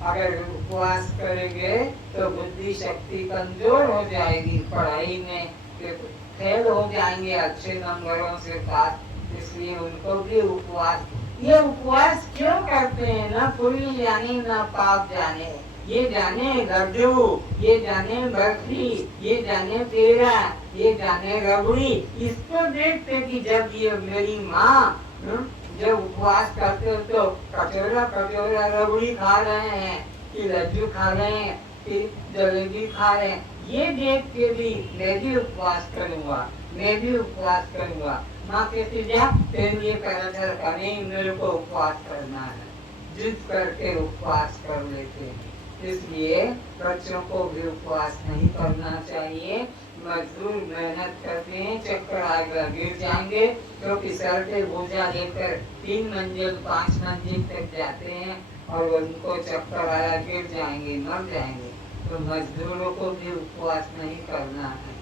अगर उपवास करेंगे तो बुद्धि शक्ति कमजोर हो जाएगी, पढ़ाई में फेल हो जाएंगे अच्छे नंबरों से पास। इसलिए उनको भी उपवास, ये उपवास क्यों करते हैं? ना पुण्य जाने ना पाप जाने, ये जाने लड्डू, ये जाने बर्फी, ये जाने पेड़ा, ये जाने रबड़ी। इसको देखते कि जब ये मेरी माँ जब उपवास करते हो तो कटोरा कटोरा रबड़ी खा रहे हैं, कि लड्डू खा रहे हैं, कि जलेबी खा रहे हैं, ये देख के भी मैं भी उपवास करूँगा, मैं भी उपवास करूँगा। माँ कहती जा तेरे लिए पराठा का नहीं, मेरे को उपवास करना है, जिद करके उपवास कर लेते हैं। इसलिए बच्चों को भी उपवास नहीं करना चाहिए। मजदूर मेहनत करते हैं, चक्कर आएगा गिर जाएंगे, क्योंकि सर पे बोझा लेकर 3 मंजिल 5 मंजिल तक जाते हैं और उनको चक्कर आया गिर जाएंगे, मर जाएंगे। तो मजदूरों को भी उपवास नहीं करना है,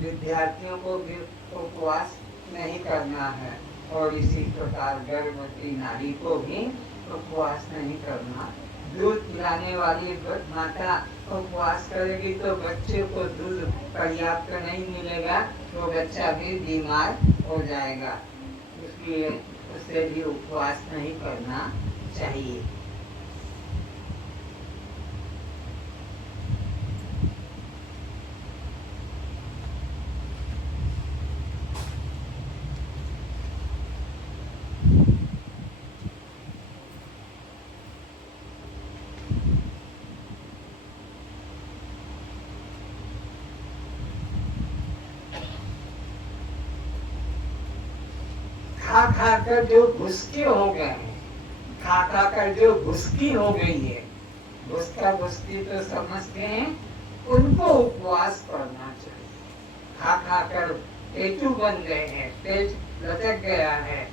विद्यार्थियों को भी उपवास नहीं करना है, और इसी प्रकार गर्भवती नारी को भी उपवास नहीं करना। दूध पिलाने वाली माता उपवास करेगी तो बच्चे को दूध पर्याप्त नहीं मिलेगा, तो बच्चा भी बीमार हो जाएगा। इसलिए उसे भी उपवास नहीं करना चाहिए। खा खा कर जो घुसके हो गए हैं, खा खा कर जो घुसकी हो गई है, घुसका घुसकी तो समझते हैं, उनको उपवास करना चाहिए। खा खा कर पेटू बन गए हैं, पेट लटक गया है,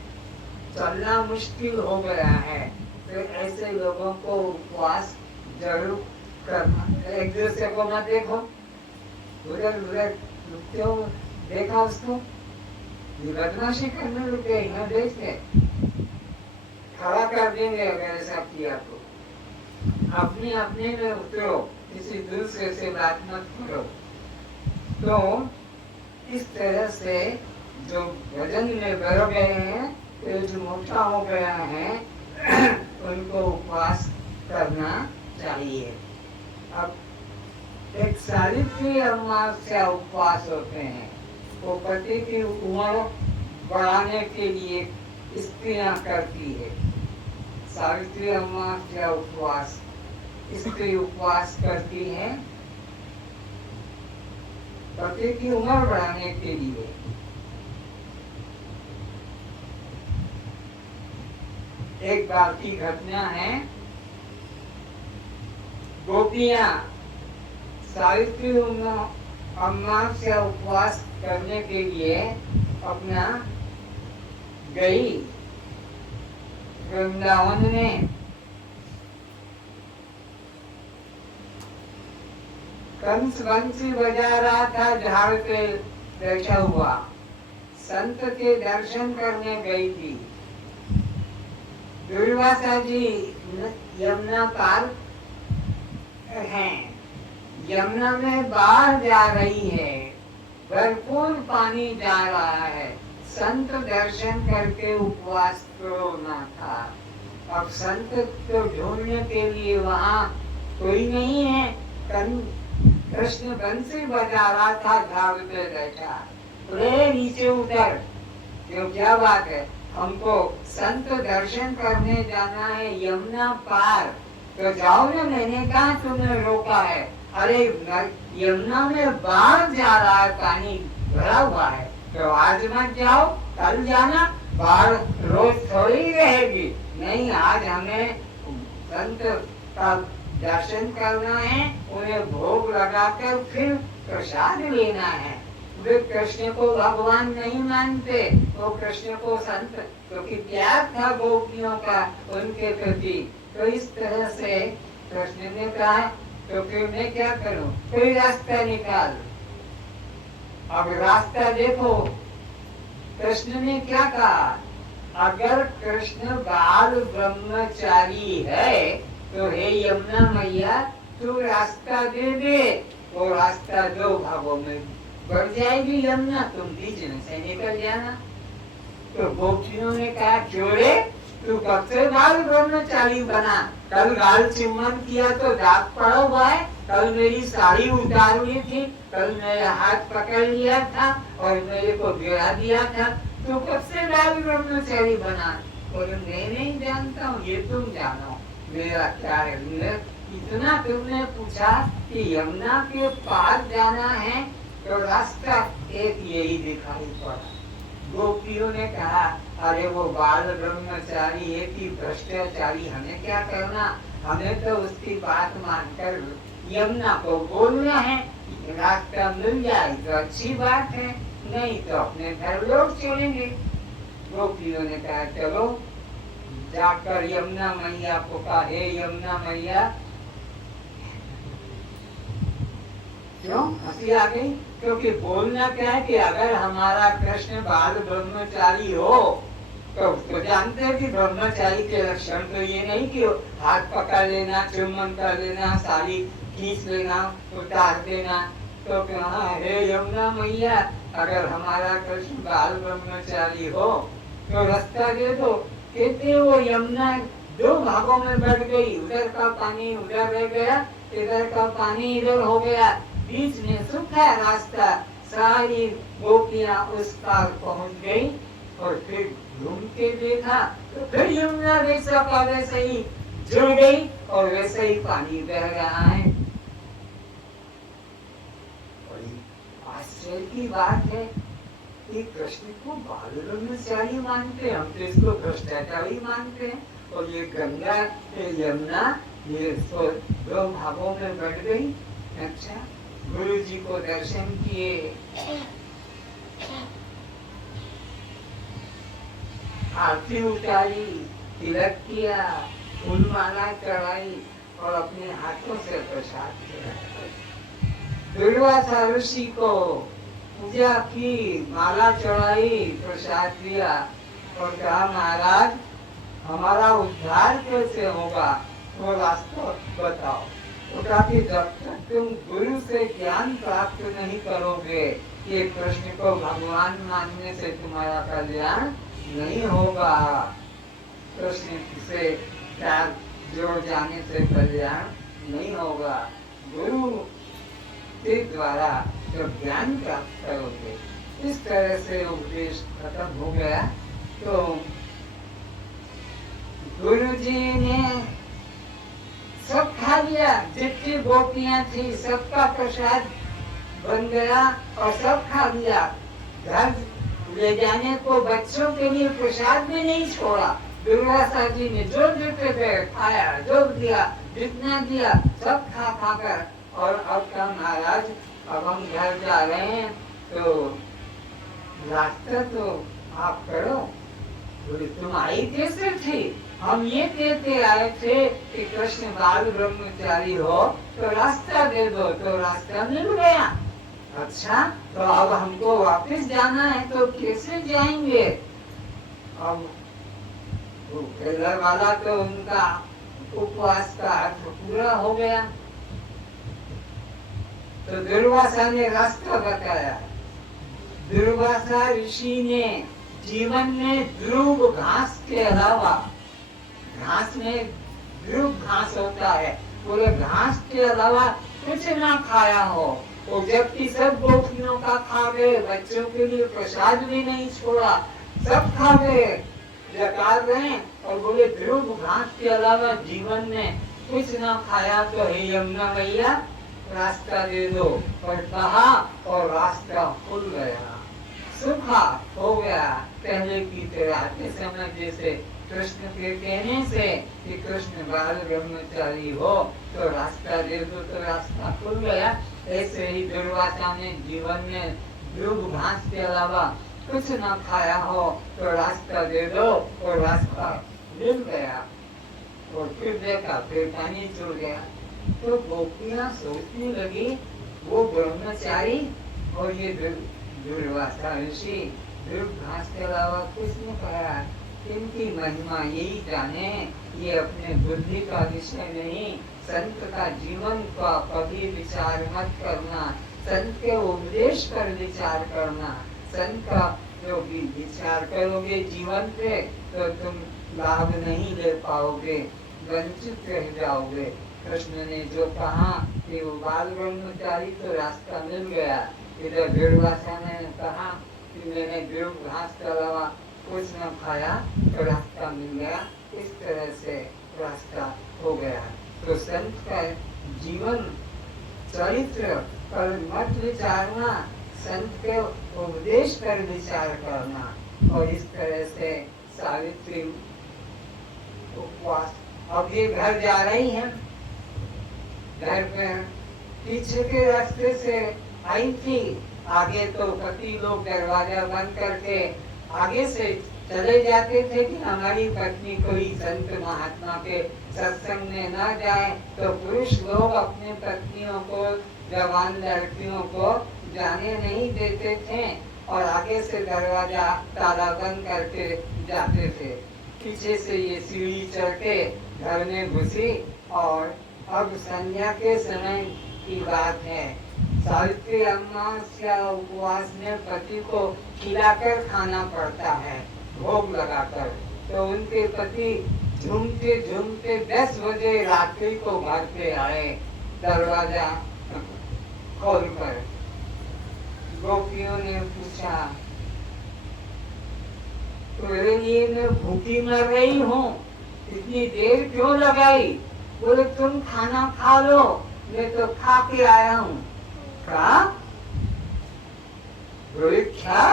चलना मुश्किल हो गया है, तो ऐसे लोगों को उपवास जरूर करना। एक दूसरे को मत देखो, उधर उधर रुकते हो, देखा उसको बदमाशी करने रुक गए न, देख के खड़ा कर देंगे अगर ऐसा किया तो। अपने अपने में उतरो, किसी दूसरे से बात मत करो। तो इस तरह से जो वजन में बढ़ गए हैं, पेट मोटा हो गया है, उनको उपवास करना चाहिए। अब एक सावित्री अमावस्या उपवास होते हैं, वो पति की उम्र बढ़ाने के लिए स्त्रियां करती है। सावित्री अमावस्या उपवास स्त्री उपवास करती है पति की उम्र बढ़ाने के लिए। एक बार की घटना है, गोपियां सावित्री अमावस्या उपवास करने के लिए अपना गई वृंदावन में। कंस बंसी बजा रहा था, झाड़ पे बैठा हुआ, संत के दर्शन करने गई थी। दुर्वासा जी यमुना पार हैं, यमुना में बाढ़ जा रही है, भरपूर पानी जा रहा है, संत दर्शन करके उपवास तोड़ना था। अब संत को ढूंढने के लिए वहाँ कोई नहीं है। कृष्ण बंसी बजा रहा था, झाड़ पे बैठा, अरे नीचे उतर, क्यों क्या बात है, हमको संत दर्शन करने जाना है यमुना पार, तो जाओ ना, मैंने कहा तुमने रोका है। अरे यमुना में बाढ़ जा रहा है, पानी भरा हुआ है, तो आज मत जाओ, कल जाना, बाढ़ रोज थोड़ी रहेगी। नहीं, आज हमें संत का दर्शन करना है, उन्हें भोग लगाकर फिर प्रसाद लेना है। वे कृष्ण को भगवान नहीं मानते, वो कृष्ण को संत, क्योंकि प्यार था गोपियों का उनके प्रति। तो इस तरह से कृष्ण ने कहा, तो फिर मैं क्या करूं, कोई रास्ता निकाल। अब रास्ता देखो, कृष्ण ने क्या कहा, अगर कृष्ण बाल ब्रह्मचारी है तो हे यमुना मैया तू रास्ता दे दे। वो रास्ता दो भागों में बढ़ जाएगी यमुना, तुम बीच में से निकल जाना। तो गोपियों ने कहा, जोड़े तू कब से बाल ब्रह्मचारी बना, कल गाल चुम्बन किया तो दाग पड़ा हुआ है, कल मेरी साड़ी उतार ली थी, कल मेरा हाथ पकड़ लिया था और मेरे को गिरा दिया था, तू कब से बाल ब्रह्मचारी बना। बोले मैं नहीं जानता हूँ, ये तुम जानो, मेरा क्या है। इतना तुमने पूछा कि यमुना के पार जाना है तो रास्ता एक यही दिखाई पड़ा। गोपियों ने कहा, अरे वो बाल ब्रह्मचारी है कि भ्रष्टाचारी, हमें क्या करना, हमें तो उसकी बात मानकर यमुना को बोलना है, रास्ता मिल जाए तो अच्छी बात है, नहीं तो अपने घर लौट चलेंगे। गोपियों ने कहा, चलो जाकर यमुना मैया को कहा, हे यमुना मैया, क्यों हंसी आ गई, क्योंकि बोलना क्या है कि अगर हमारा कृष्ण बाल ब्रह्मचारी हो तो जानते हैं कि ब्रह्मचारी के लक्षण तो ये नहीं कि हाथ पकड़ लेना, चुम्बन कर लेना, साड़ी खींच लेना, उतार देना। तो कहा, हे यमुना मैया, अगर हमारा कृष्ण बाल ब्रह्मचारी हो तो रास्ता दे दो। कहते वो यमुना दो भागों में बढ़ गई, उधर का पानी उधर रह गया, इधर का पानी इधर हो गया, बीच में सूखा रास्ता। सारी गोपियां उस पार पहुंच गई और फिर घूम के देखा तो फिर यमुना वैसा का वैसे ही जुड़ गई और वैसे ही पानी बह रहा है। आश्चर्य की बात है कि कृष्ण को बाल ब्रह्मचारी मानते हैं, हम तो इसको भ्रष्टाचारी मानते हैं। और ये गंगा यमुना ये दो भागों में बढ़ गई। अच्छा, गुरु जी को दर्शन किए, आरती उतारी, तिलक किया, फूल माला चढ़ाई और अपने हाथों से प्रसाद किया। दुर्वासा ऋषि को पूजा की, माला चढ़ाई, प्रसाद दिया और कहा, महाराज हमारा उद्धार कैसे होगा, वो रास्ता बताओ। तो कहा कि जब तक तुम गुरु से ज्ञान प्राप्त नहीं करोगे, ये कृष्ण को भगवान मानने से तुम्हारा कल्याण नहीं होगा। कृष्ण से प्यार जोड़ जाने से कल्याण नहीं होगा। गुरु के द्वारा जब ज्ञान प्राप्त करोगे, इस तरह से उपदेश खत्म हो गया। तो गुरु जी ने सब खा लिया, जितनी गोपियां थी सबका प्रसाद बन गया और सब खा लिया। घर ले जाने को बच्चों के लिए प्रसाद भी नहीं छोड़ा। दुर्वासा जी ने जो देते थे खाया, जो दिया, जितना दिया सब खा खाकर। और अब का महाराज, अब हम घर जा रहे हैं तो रास्ता तो आप करो। बोले तुम आई कैसे थी? हम ये कहते आए थे कि कृष्ण बाल ब्रह्मचारी हो तो रास्ता दे दो, तो रास्ता मिल गया। अच्छा, तो अब हमको वापस जाना है तो कैसे जाएंगे? अब घर वाला तो उनका उपवास का अर्थ पूरा हो गया। तो दुर्वासा ने रास्ता बताया। दुर्वासा ऋषि ने जीवन में ध्रुव घास के अलावा, घास में ध्रुव घास होता है, पूरे घास के अलावा कुछ ना खाया हो। और जबकि सब गोपियों का खा गए, बच्चों के लिए प्रसाद भी नहीं छोड़ा, सब खा गए, जकार रहे और बोले ध्रुव घास के अलावा जीवन में कुछ ना खाया तो हे यमुना मैया रास्ता दे दो। और कहा और रास्ता खुल गया। सूखा हो गया पहले की तरह। इस समय जैसे कृष्ण के कहने से कि कृष्ण बाल ब्रह्मचारी हो तो रास्ता दे दो तो रास्ता खुल गया। ऐसे ही दुर्वासा ने जीवन में दुर्ग घास के अलावा कुछ न खाया हो तो रास्ता दे दो और रास्ता मिल गया। और फिर देखा फिर पानी चुर गया। तो गोपियां सोचने लगी वो ब्रह्मचारी और ये दुर्वासा ऋषि दुर्ग घास के अलावा कुछ नहीं खाया, इनकी महिमा यही जाने। ये अपने बुद्धि का विषय नहीं, संत का जीवन का कभी विचार मत करना, संत के उपदेश पर विचार करना। संत का जो भी विचार करोगे जीवन पे तो तुम लाभ नहीं ले पाओगे, वंचित रह जाओगे। कृष्ण ने जो कहा कि वो बाल ब्रह्मचारी तो रास्ता मिल गया। इधर दुर्वासा ने कहा कि मैंने दुर्ग घास के अलावा कुछ न खाया तो रास्ता मिल गया। इस तरह से रास्ता हो गया। तो संत का जीवन चरित्र पर मत विचारना, संत के उपदेश पर विचार करना। और इस तरह से सावित्री उपवास। अब ये घर जा रही है, घर में पीछे के रास्ते से आई थी। आगे तो पति लोग दरवाजा बंद करके आगे से चले जाते थे कि हमारी पत्नी कोई संत महात्मा के सत्संग में न जाए। तो पुरुष लोग अपने पत्नियों को, जवान लड़कियों को जाने नहीं देते थे और आगे से दरवाजा ताला बंद करके जाते थे। पीछे से ये सीढ़ी चढ़ के घर में घुसी। और अब संध्या के समय की बात है। सावित्री अमावस्या उपवास में पति को खिलाकर खाना पड़ता है, भोग लगाकर। तो उनके पति झूमते झूमते 10 बजे रात्रि को घर पे आए, दरवाजा खोलकर। गोपियों ने पूछा, तेरे लिए मैं भूखी मर रही हूँ, इतनी देर क्यों लगाई? बोले तुम खाना खा लो, मैं तो खा के आया हूँ। क्या? बोले क्या?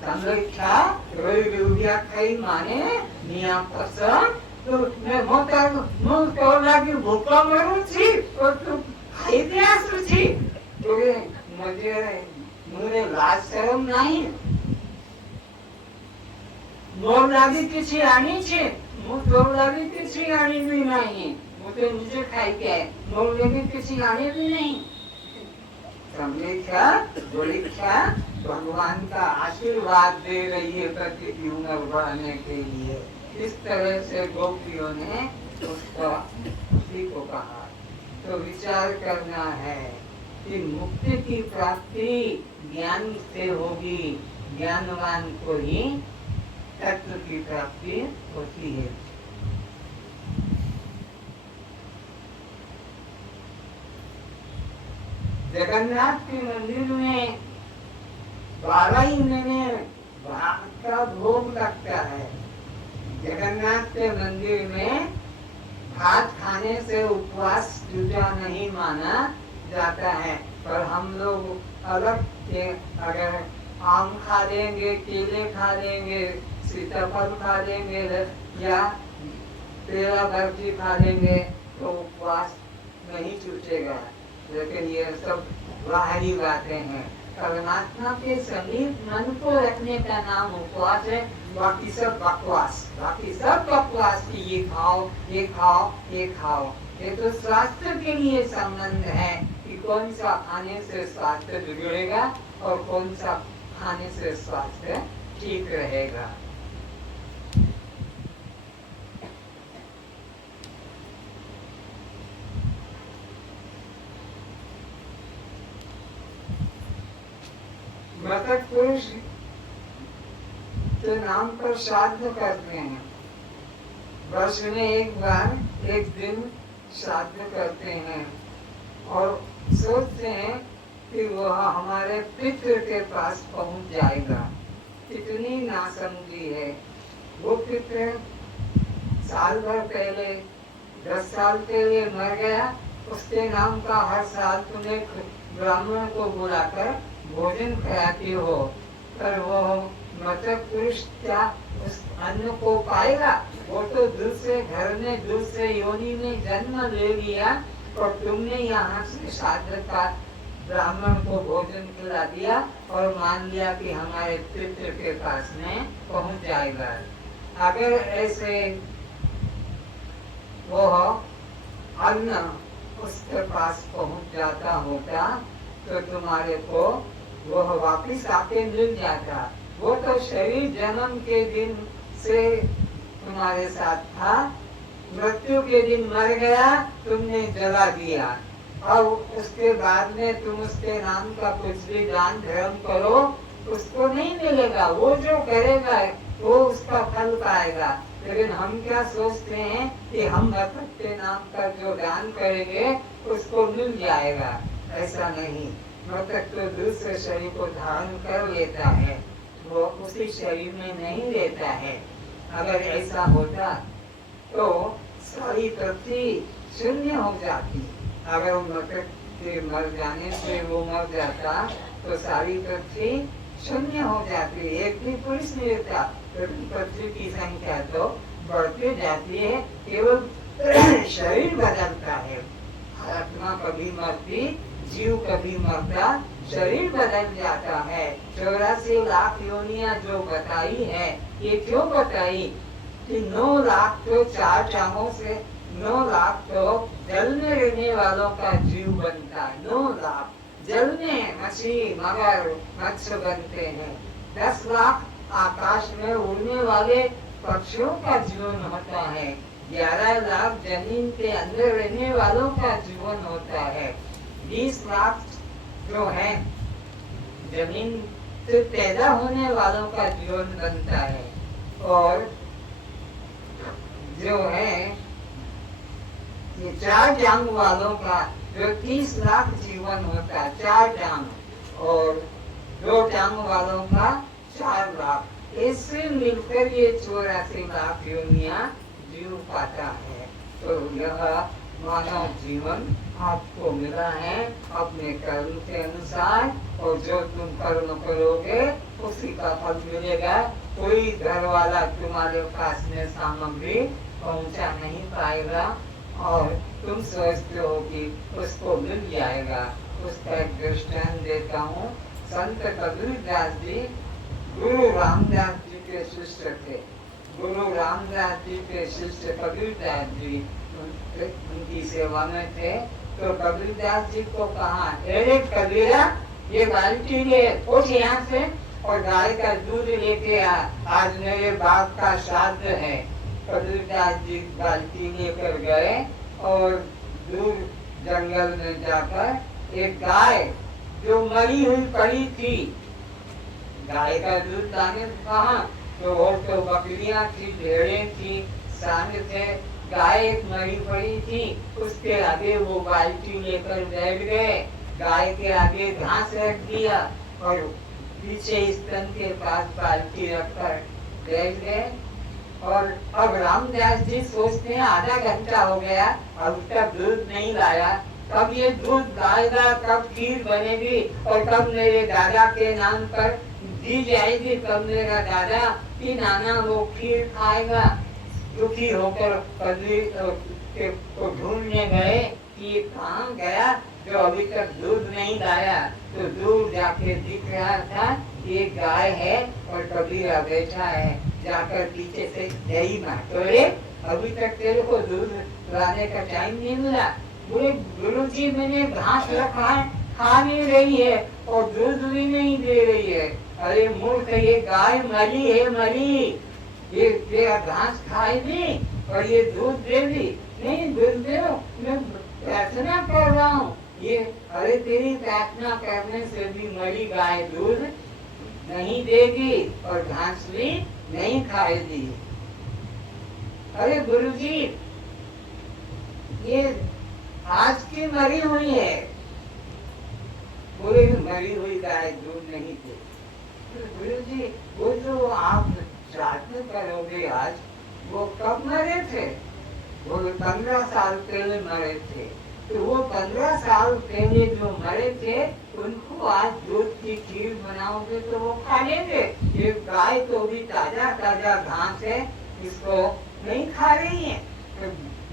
क्या? रोहिया खाई माने निया पसंद तो मैं मोटा मुंह तोड़ लगी भूखा मरू छी और तुम खाई दिया सुची। बोले मुझे लाज शरम नहीं, मोर लागी किसी आनी छे, मुँह तोड़ लागी किसी आनी भी नहीं। मुझे मुझे खाई क्या है, मोर लागी किसी आनी भी नहीं। समझे क्या? बोले क्या? भगवान का आशीर्वाद दे रही है पति की उम्र बढ़ाने के लिए। इस तरह से गोपियों ने उसको उसी को कहा। तो विचार करना है कि मुक्ति की प्राप्ति ज्ञान से होगी, ज्ञानवान को ही तत्व की प्राप्ति होती है। जगन्नाथ के मंदिर में 12 ही महीने भात का भोग लगता है। जगन्नाथ के मंदिर में भात खाने से उपवास टूटा नहीं माना जाता है। पर हम लोग अलग के अगर आम खा लेंगे, केले खा लेंगे, सीताफल खा लेंगे या पेड़ा बर्फी खा लेंगे तो उपवास नहीं टूटेगा। लेकिन ये सब बाहरी बातें हैं। परमात्मा के समीप मन को रखने का नाम उपवास है। बाकी सब बकवास, बाकी सब बकवास की ये खाओ, ये खाओ, ये खाओ। ये तो स्वास्थ्य के लिए संबंध है कि कौन सा खाने से स्वास्थ्य बिगड़ेगा और कौन सा खाने से स्वास्थ्य ठीक रहेगा। मृतक पुरुष के नाम पर श्राद्ध करते हैं। वर्ष में एक बार एक दिन श्राद्ध करते हैं और सोचते हैं कि वह हमारे पितृ के पास पहुंच जाएगा। कितनी नासमझी है। वो पितृ साल भर पहले 10 साल पहले मर गया, उसके नाम का हर साल तुम्हें ब्राह्मण को बुलाकर भोजन कराती हो। पर वो मृतक पुरुष क्या उस अन्न को पाएगा? वो तो दूसरे घर में दूसरे योनि में जन्म ले लिया और तुमने यहाँ से श्राद्ध का ब्राह्मण को भोजन खिला दिया और मान लिया कि हमारे पितृ के पास में पहुंच जाएगा। अगर ऐसे वो अन्न उसके पास पहुंच जाता होता तो तुम्हारे को वह वापिस आके मिल जाता। वो तो शरीर जन्म के दिन से तुम्हारे साथ था, मृत्यु के दिन मर गया, तुमने जला दिया। और उसके बाद में तुम उसके नाम का कुछ भी दान धर्म करो, उसको नहीं मिलेगा। वो जो करेगा वो उसका फल पाएगा। लेकिन हम क्या सोचते हैं कि हम मृतक के नाम का जो दान करेंगे उसको मिल जाएगा। ऐसा नहीं, मृतक तो दूसरे शरीर को धारण कर लेता है, वो उसी शरीर में नहीं रहता है। अगर ऐसा होता तो सारी पृथ्वी शून्य हो जाती। अगर वो मृतक के मर जाने से वो मर जाता तो सारी पृथ्वी शून्य हो जाती, एक भी पुरुष नहीं रहता। पृथ्वी की संख्या तो बढ़ती जाती है, केवल शरीर बदलता है। आत्मा कभी मरती, जीव कभी मरता, शरीर बदल जाता है। 84 लाख योनियां जो बताई है, ये क्यों बताई कि 9 लाख तो 4 टांगों से, 9 लाख तो जल में रहने वालों का जीव बनता है। 9 लाख जल में मछली मगर मत्स्य बनते हैं। 10 लाख आकाश में उड़ने वाले पक्षियों का जीवन होता है। 11 लाख जमीन के अंदर रहने वालों का जीवन होता है। 20 लाख जो है जमीन से पैदा होने वालों का जीवन बनता है। और जो है ये 4 टांग वालों का जो 30 लाख जीवन होता है, 4 टांग, और 2 टांग वालों का 4 लाख। इससे मिलकर ये 84 लाख योनियां जीव पाता है। तो यह मानव जीवन आपको मिला है अपने कर्म के अनुसार, और जो तुम कर्म करोगे उसी का फल मिलेगा। कोई घर वाला तुम्हारे पास में सामग्री पहुंचा नहीं पाएगा और तुम सोचते हो कि उसको मिल जाएगा। उसका एक दृष्टांत देता हूँ। संत कबीरदास जी गुरु रामदास जी के शिष्य थे। गुरु रामदास जी के शिष्य कबीरदास जी उनकी सेवा में थे। तो कबीरदास जी को कहा, अरे कबीरा, ये बाल्टी ले, उठ यहाँ से और गाय का दूध लेके आ, आज मेरे बाप का श्राद्ध है। कबीरदास जी बाल्टी लेकर गए और दूर जंगल में जाकर एक गाय जो मरी हुई पड़ी थी, गाय का दूध लाने कहा तो और तो बकरियां थी, भेड़ें थी, सांड थे। गाय एक मरी पड़ी थी, उसके आगे वो बाल्टी लेकर बैठ गए। गाय के आगे घास रख दिया और पीछे स्तन के पास बाल्टी रखकर बैठ गए। और अब रामदास जी सोचते हैं आधा घंटा हो गया, अब तक दूध नहीं लाया, कब ये दूध लाएगा, कब खीर बनेगी और कब मेरे दादा के नाम पर दी जाएगी, कब मेरा दादा की नाना वो खीर खाएगा। दुखी होकर कबीर को ढूंढने गए कि ये कहाँ गया जो अभी तक दूध नहीं लाया। तो दूर जाके दिख रहा था ये गाय है और कबीरा बैठा है। जाकर पीछे से यही माटोरे, अभी तक तेरे को दूध लाने का टाइम नहीं मिला। बोले गुरुजी मैंने घास रखा है, खा नहीं रही है और दूध भी नहीं दे रही है। अरे मूर्ख, ये गाय मरी है, मरी, ये तेरा घास खाएगी और ये दूध देगी। नहीं दूध दे, मैं प्रार्थना कर रहा हूँ। ये अरे तेरी प्रार्थना करने से भी मरी गाय दूध नहीं देगी और घास भी नहीं खाएगी। अरे गुरुजी, ये आज की मरी हुई है। बोले मरी हुई गाय दूध नहीं देगी। गुरुजी, वो जो आप श्राद्ध करोगे आज, वो कब मरे थे? वो 15 साल पहले मरे थे। तो वो 15 साल पहले जो मरे थे उनको आज दूध की खीर बनाओगे तो वो खा लेंगे। ये गाय तो भी ताजा ताजा घास है, इसको नहीं खा रही है। तो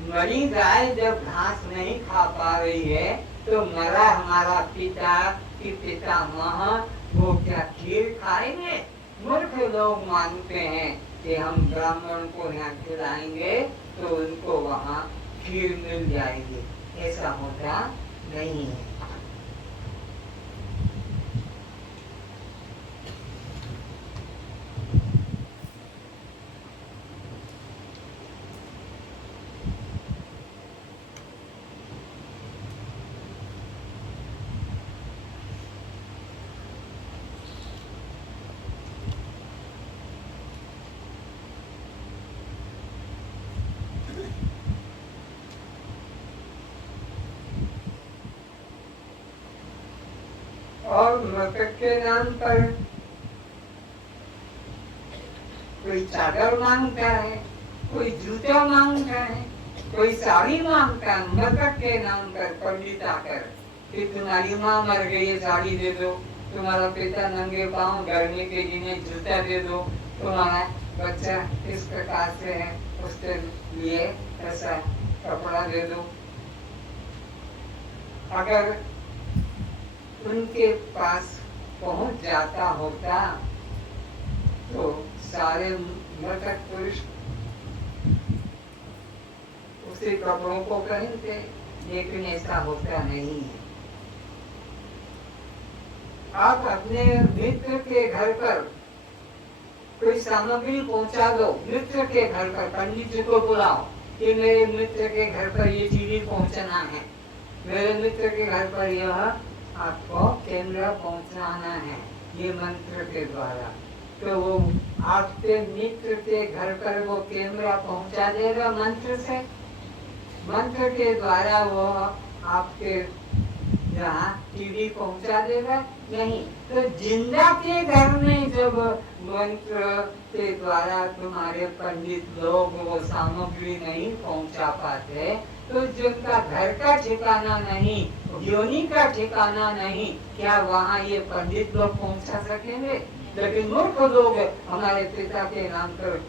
मरी गाय जब घास नहीं खा पा रही है तो मरा हमारा पिता की पितामह वो क्या खीर खाएंगे? मूर्ख लोग मानते हैं कि हम ब्राह्मण को यहाँ खिलाएंगे तो उनको वहाँ खीर मिल जाएगी। ऐसा होता नहीं है। और मृतक के नाम पर कोई चादर मांगता है, कोई जूता मांगता है, कोई साड़ी मांगता है। मृतक के नाम पर पंडित आकर कि तुम्हारी माँ मर गई है, साड़ी दे दो, तुम्हारा पिता नंगे पाँव गर्मी के दिन जूता दे दो, तुम्हारा बच्चा इस प्रकार से है उसके लिए ऐसा कपड़ा दे दो। अगर उनके पास पहुंच जाता होता तो सारे मृतक पुरुष उसी कपड़ों को पहनते, लेकिन ऐसा होता नहीं है। आप अपने मित्र के घर पर कोई सामग्री पहुंचा दो, मित्र के घर पर पंडित जी को बुलाओ कि मेरे मित्र के घर पर ये चीज पहुंचाना है, मेरे मित्र के घर पर यह आपको केंद्र पहुंचाना है, ये मंत्र के द्वारा। तो वो आपके मित्र के घर पर वो केंद्र पहुंचा देगा मंत्र से, मंत्र के द्वारा वो आपके यहाँ टीवी पहुंचा देगा नहीं। तो जिंदा के घर में जब मंत्र के द्वारा तुम्हारे पंडित लोग वो सामग्री नहीं पहुंचा पाते तो जिनका घर का ठिकाना नहीं, योनि का ठिकाना नहीं, क्या वहाँ ये पंडित लोग पहुंचा सकेंगे? लेकिन मूर्ख लोग हमारे पिता के नाम पर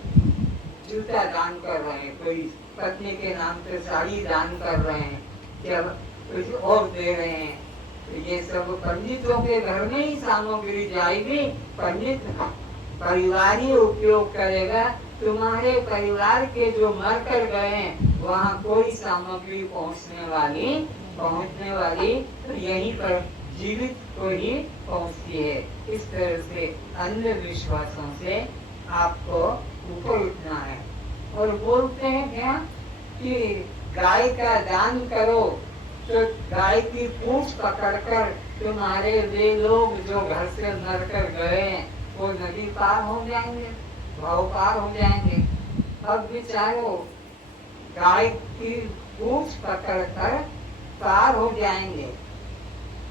जूता दान कर रहे हैं, कोई पत्नी के नाम पर साड़ी दान कर रहे हैं, क्या कुछ और दे रहे हैं। तो ये सब पंडितों के घर में ही सामग्री जाएगी, पंडित परिवार ही उपयोग करेगा। तुम्हारे परिवार के जो मर कर गए हैं वहाँ कोई सामग्री पहुँचने वाली तो यहीं पर जीवित को ही पहुँचती है। इस तरह से अंधविश्वासों से आपको ऊपर उठना है। और बोलते हैं क्या कि गाय का दान करो तो गाय की पूंछ पकड़कर तुम्हारे वे लोग जो घर से मर कर गए हैं वो नदी पार हो जाएंगे, भाव पार हो जाएंगे। अब विचारो गाय की पूंछ पकड़कर पार हो जाएंगे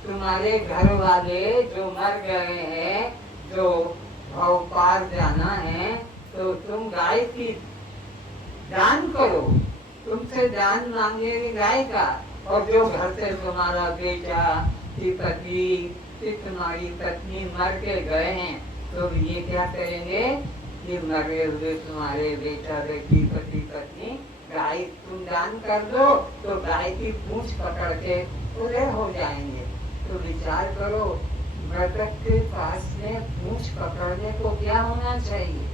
तुम्हारे घर वाले जो मर गए हैं, जो भाव पार जाना है, तो तुम गाय की दान करो, तुमसे दान मांगेगी गाय का। और जो घर से तुम्हारा बेटा की पति की तुम्हारी पत्नी मर के गए हैं तो ये क्या करेंगे कि मरे हुए तुम्हारे बेटा बेटी पति पत्नी गाय तुम दान कर दो तो गाय की पूंछ पकड़ के उधर हो जाएंगे। तो विचार करो मृतक के पास में पूंछ पकड़ने को क्या होना चाहिए?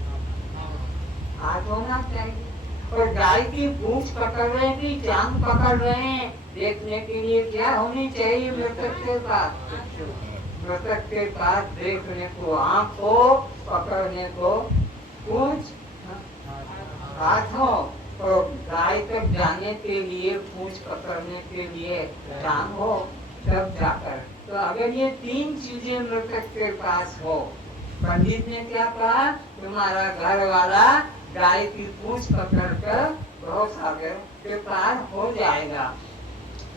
हाथ होना चाहिए। और गाय की पूंछ पकड़ रहे हैं कि टांग पकड़ रहे हैं देखने के लिए क्या होनी चाहिए मृतक के पास? मृतक के पास देखने को आँख हो, पकड़ने को पूंछ हाथ हो, और गाय तक जाने के लिए पूंछ पकड़ने के लिए टांग हो, तब जाकर। तो अगर ये तीन चीजें मृतक के पास हो, पंडित ने क्या कहा, तुम्हारा घर वाला गाय की पूंछ पकड़कर बहुत सागर के पार हो जाएगा।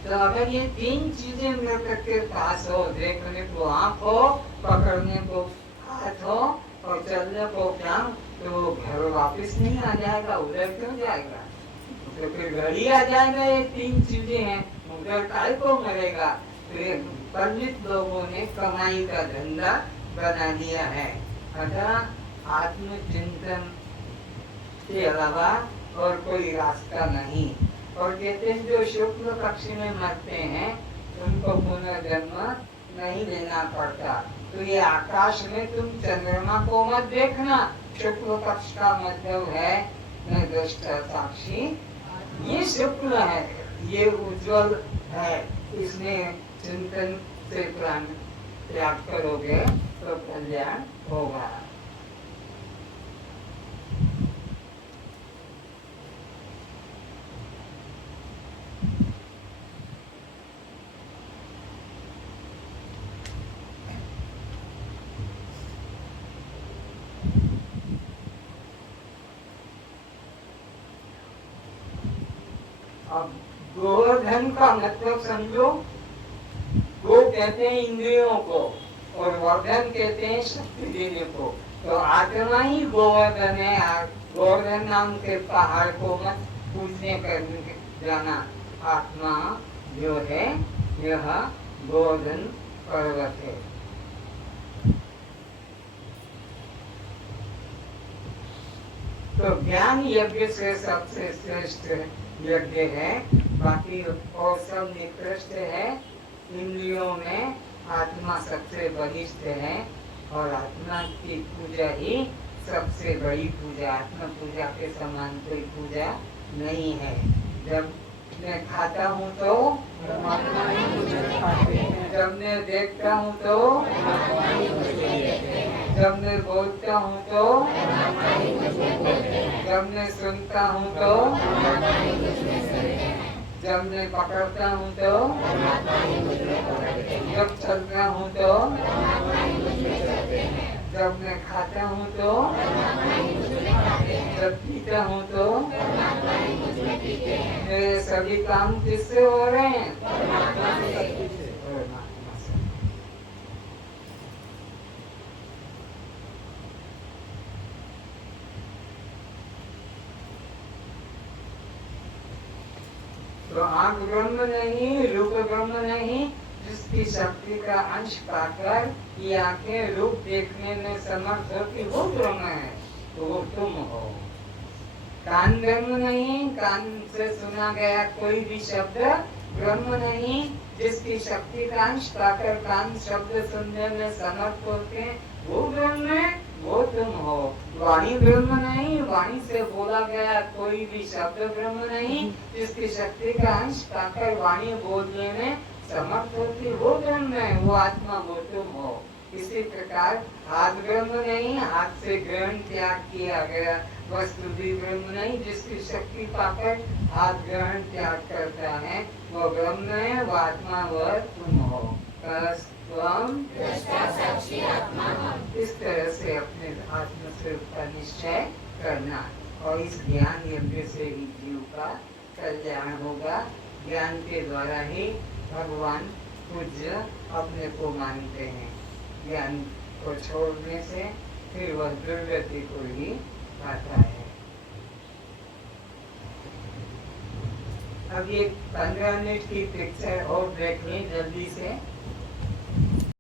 तो अगर ये तीन चीजें मृतक के पास हो, देखने को आँख हो, पकड़ने को हाथ हो और चलने को टांग, तो घर वापस नहीं आ जाएगा, उधर क्यों जाएगा? तो फिर घड़ी आ जाएगा, ये तीन चीजें हैं, उधर काय को मरेगा। तो ये पंडित लोगों ने कमाई का धंधा बना दिया है। अतः आत्मचिंतन के अलावा और कोई रास्ता नहीं। और कहते हैं जो शुक्ल पक्ष में मरते हैं उनको पुनर्जन्म नहीं लेना पड़ता। तो ये आकाश में तुम चंद्रमा को मत देखना, शुक्ल पक्ष का मतलब है न दृष्टा साक्षी, ये शुक्ल है, ये उज्जवल है, इसमें चिंतन से प्राण त्याग करोगे तो कल्याण होगा। अब गोवर्धन का मतलब समझो, गो कहते हैं इंद्रियों को और वर्धन कहते हैं शक्ति देने को। तो आत्मा ही गोवर्धन है। गोवर्धन नाम के पहाड़ को मत पूजने करने जाना। आत्मा जो है यह गोवर्धन पर्वत है। तो ज्ञान यज्ञ से सबसे श्रेष्ठ यज्ञ है, बाकी और सब निकृष्ट है। इंद्रियों में आत्मा सबसे बलिष्ठ है और आत्मा की पूजा ही सबसे बड़ी पूजा। आत्मा पूजा के समान कोई पूजा नहीं है। जब मैं खाता हूँ तो जब मैं देखता हूँ तो जब मैं बोलता हूँ तो जब मैं सुनता हूँ तो जब मैं पकड़ता हूँ तो जब चलता हूँ तो जब मैं खाता हूँ तो जब पीता हूँ तो मेरे सभी काम किससे हो रहे हैं? तो आंख ब्रह्म नहीं, रूप ब्रह्म नहीं, जिसकी शक्ति का अंश पाकर ये आंखें रूप देखने में समर्थ होती वो ब्रह्म है, तो वो तुम हो। कान ब्रह्म नहीं, कान से सुना गया कोई भी शब्द ब्रह्म नहीं, जिसकी शक्ति का अंश पाकर कान शब्द सुनने में समर्थ होते हैं वो ब्रह्म है, वो तुम हो। वाणी ब्रह्म नहीं, वाणी से बोला गया कोई भी शब्द ब्रह्म नहीं, जिसकी शक्ति का अंश पाकर वाणी बोलने में समर्थ होती वो ब्रह्म है, वो आत्मा वो तुम हो। इसी प्रकार हाथ ब्रह्म नहीं, हाथ से ग्रहण त्याग किया गया वस्तु भी ब्रह्म नहीं, जिसकी शक्ति पाकर हाथ ग्रहण त्याग करता है वो ब्रह्म है, वो आत्मा वह तुम हो। इस तरह से अपने आत्म स्वरूप का निश्चय करना और इस ज्ञान यज्ञ से ही जीव का कल्याण होगा। ज्ञान के द्वारा ही भगवान पूज्य अपने को मानते हैं। ज्ञान को छोड़ने से फिर वह दुर्गति को ही पाता है। अब ये 15 मिनट की पिक्चर और देख लें जल्दी से।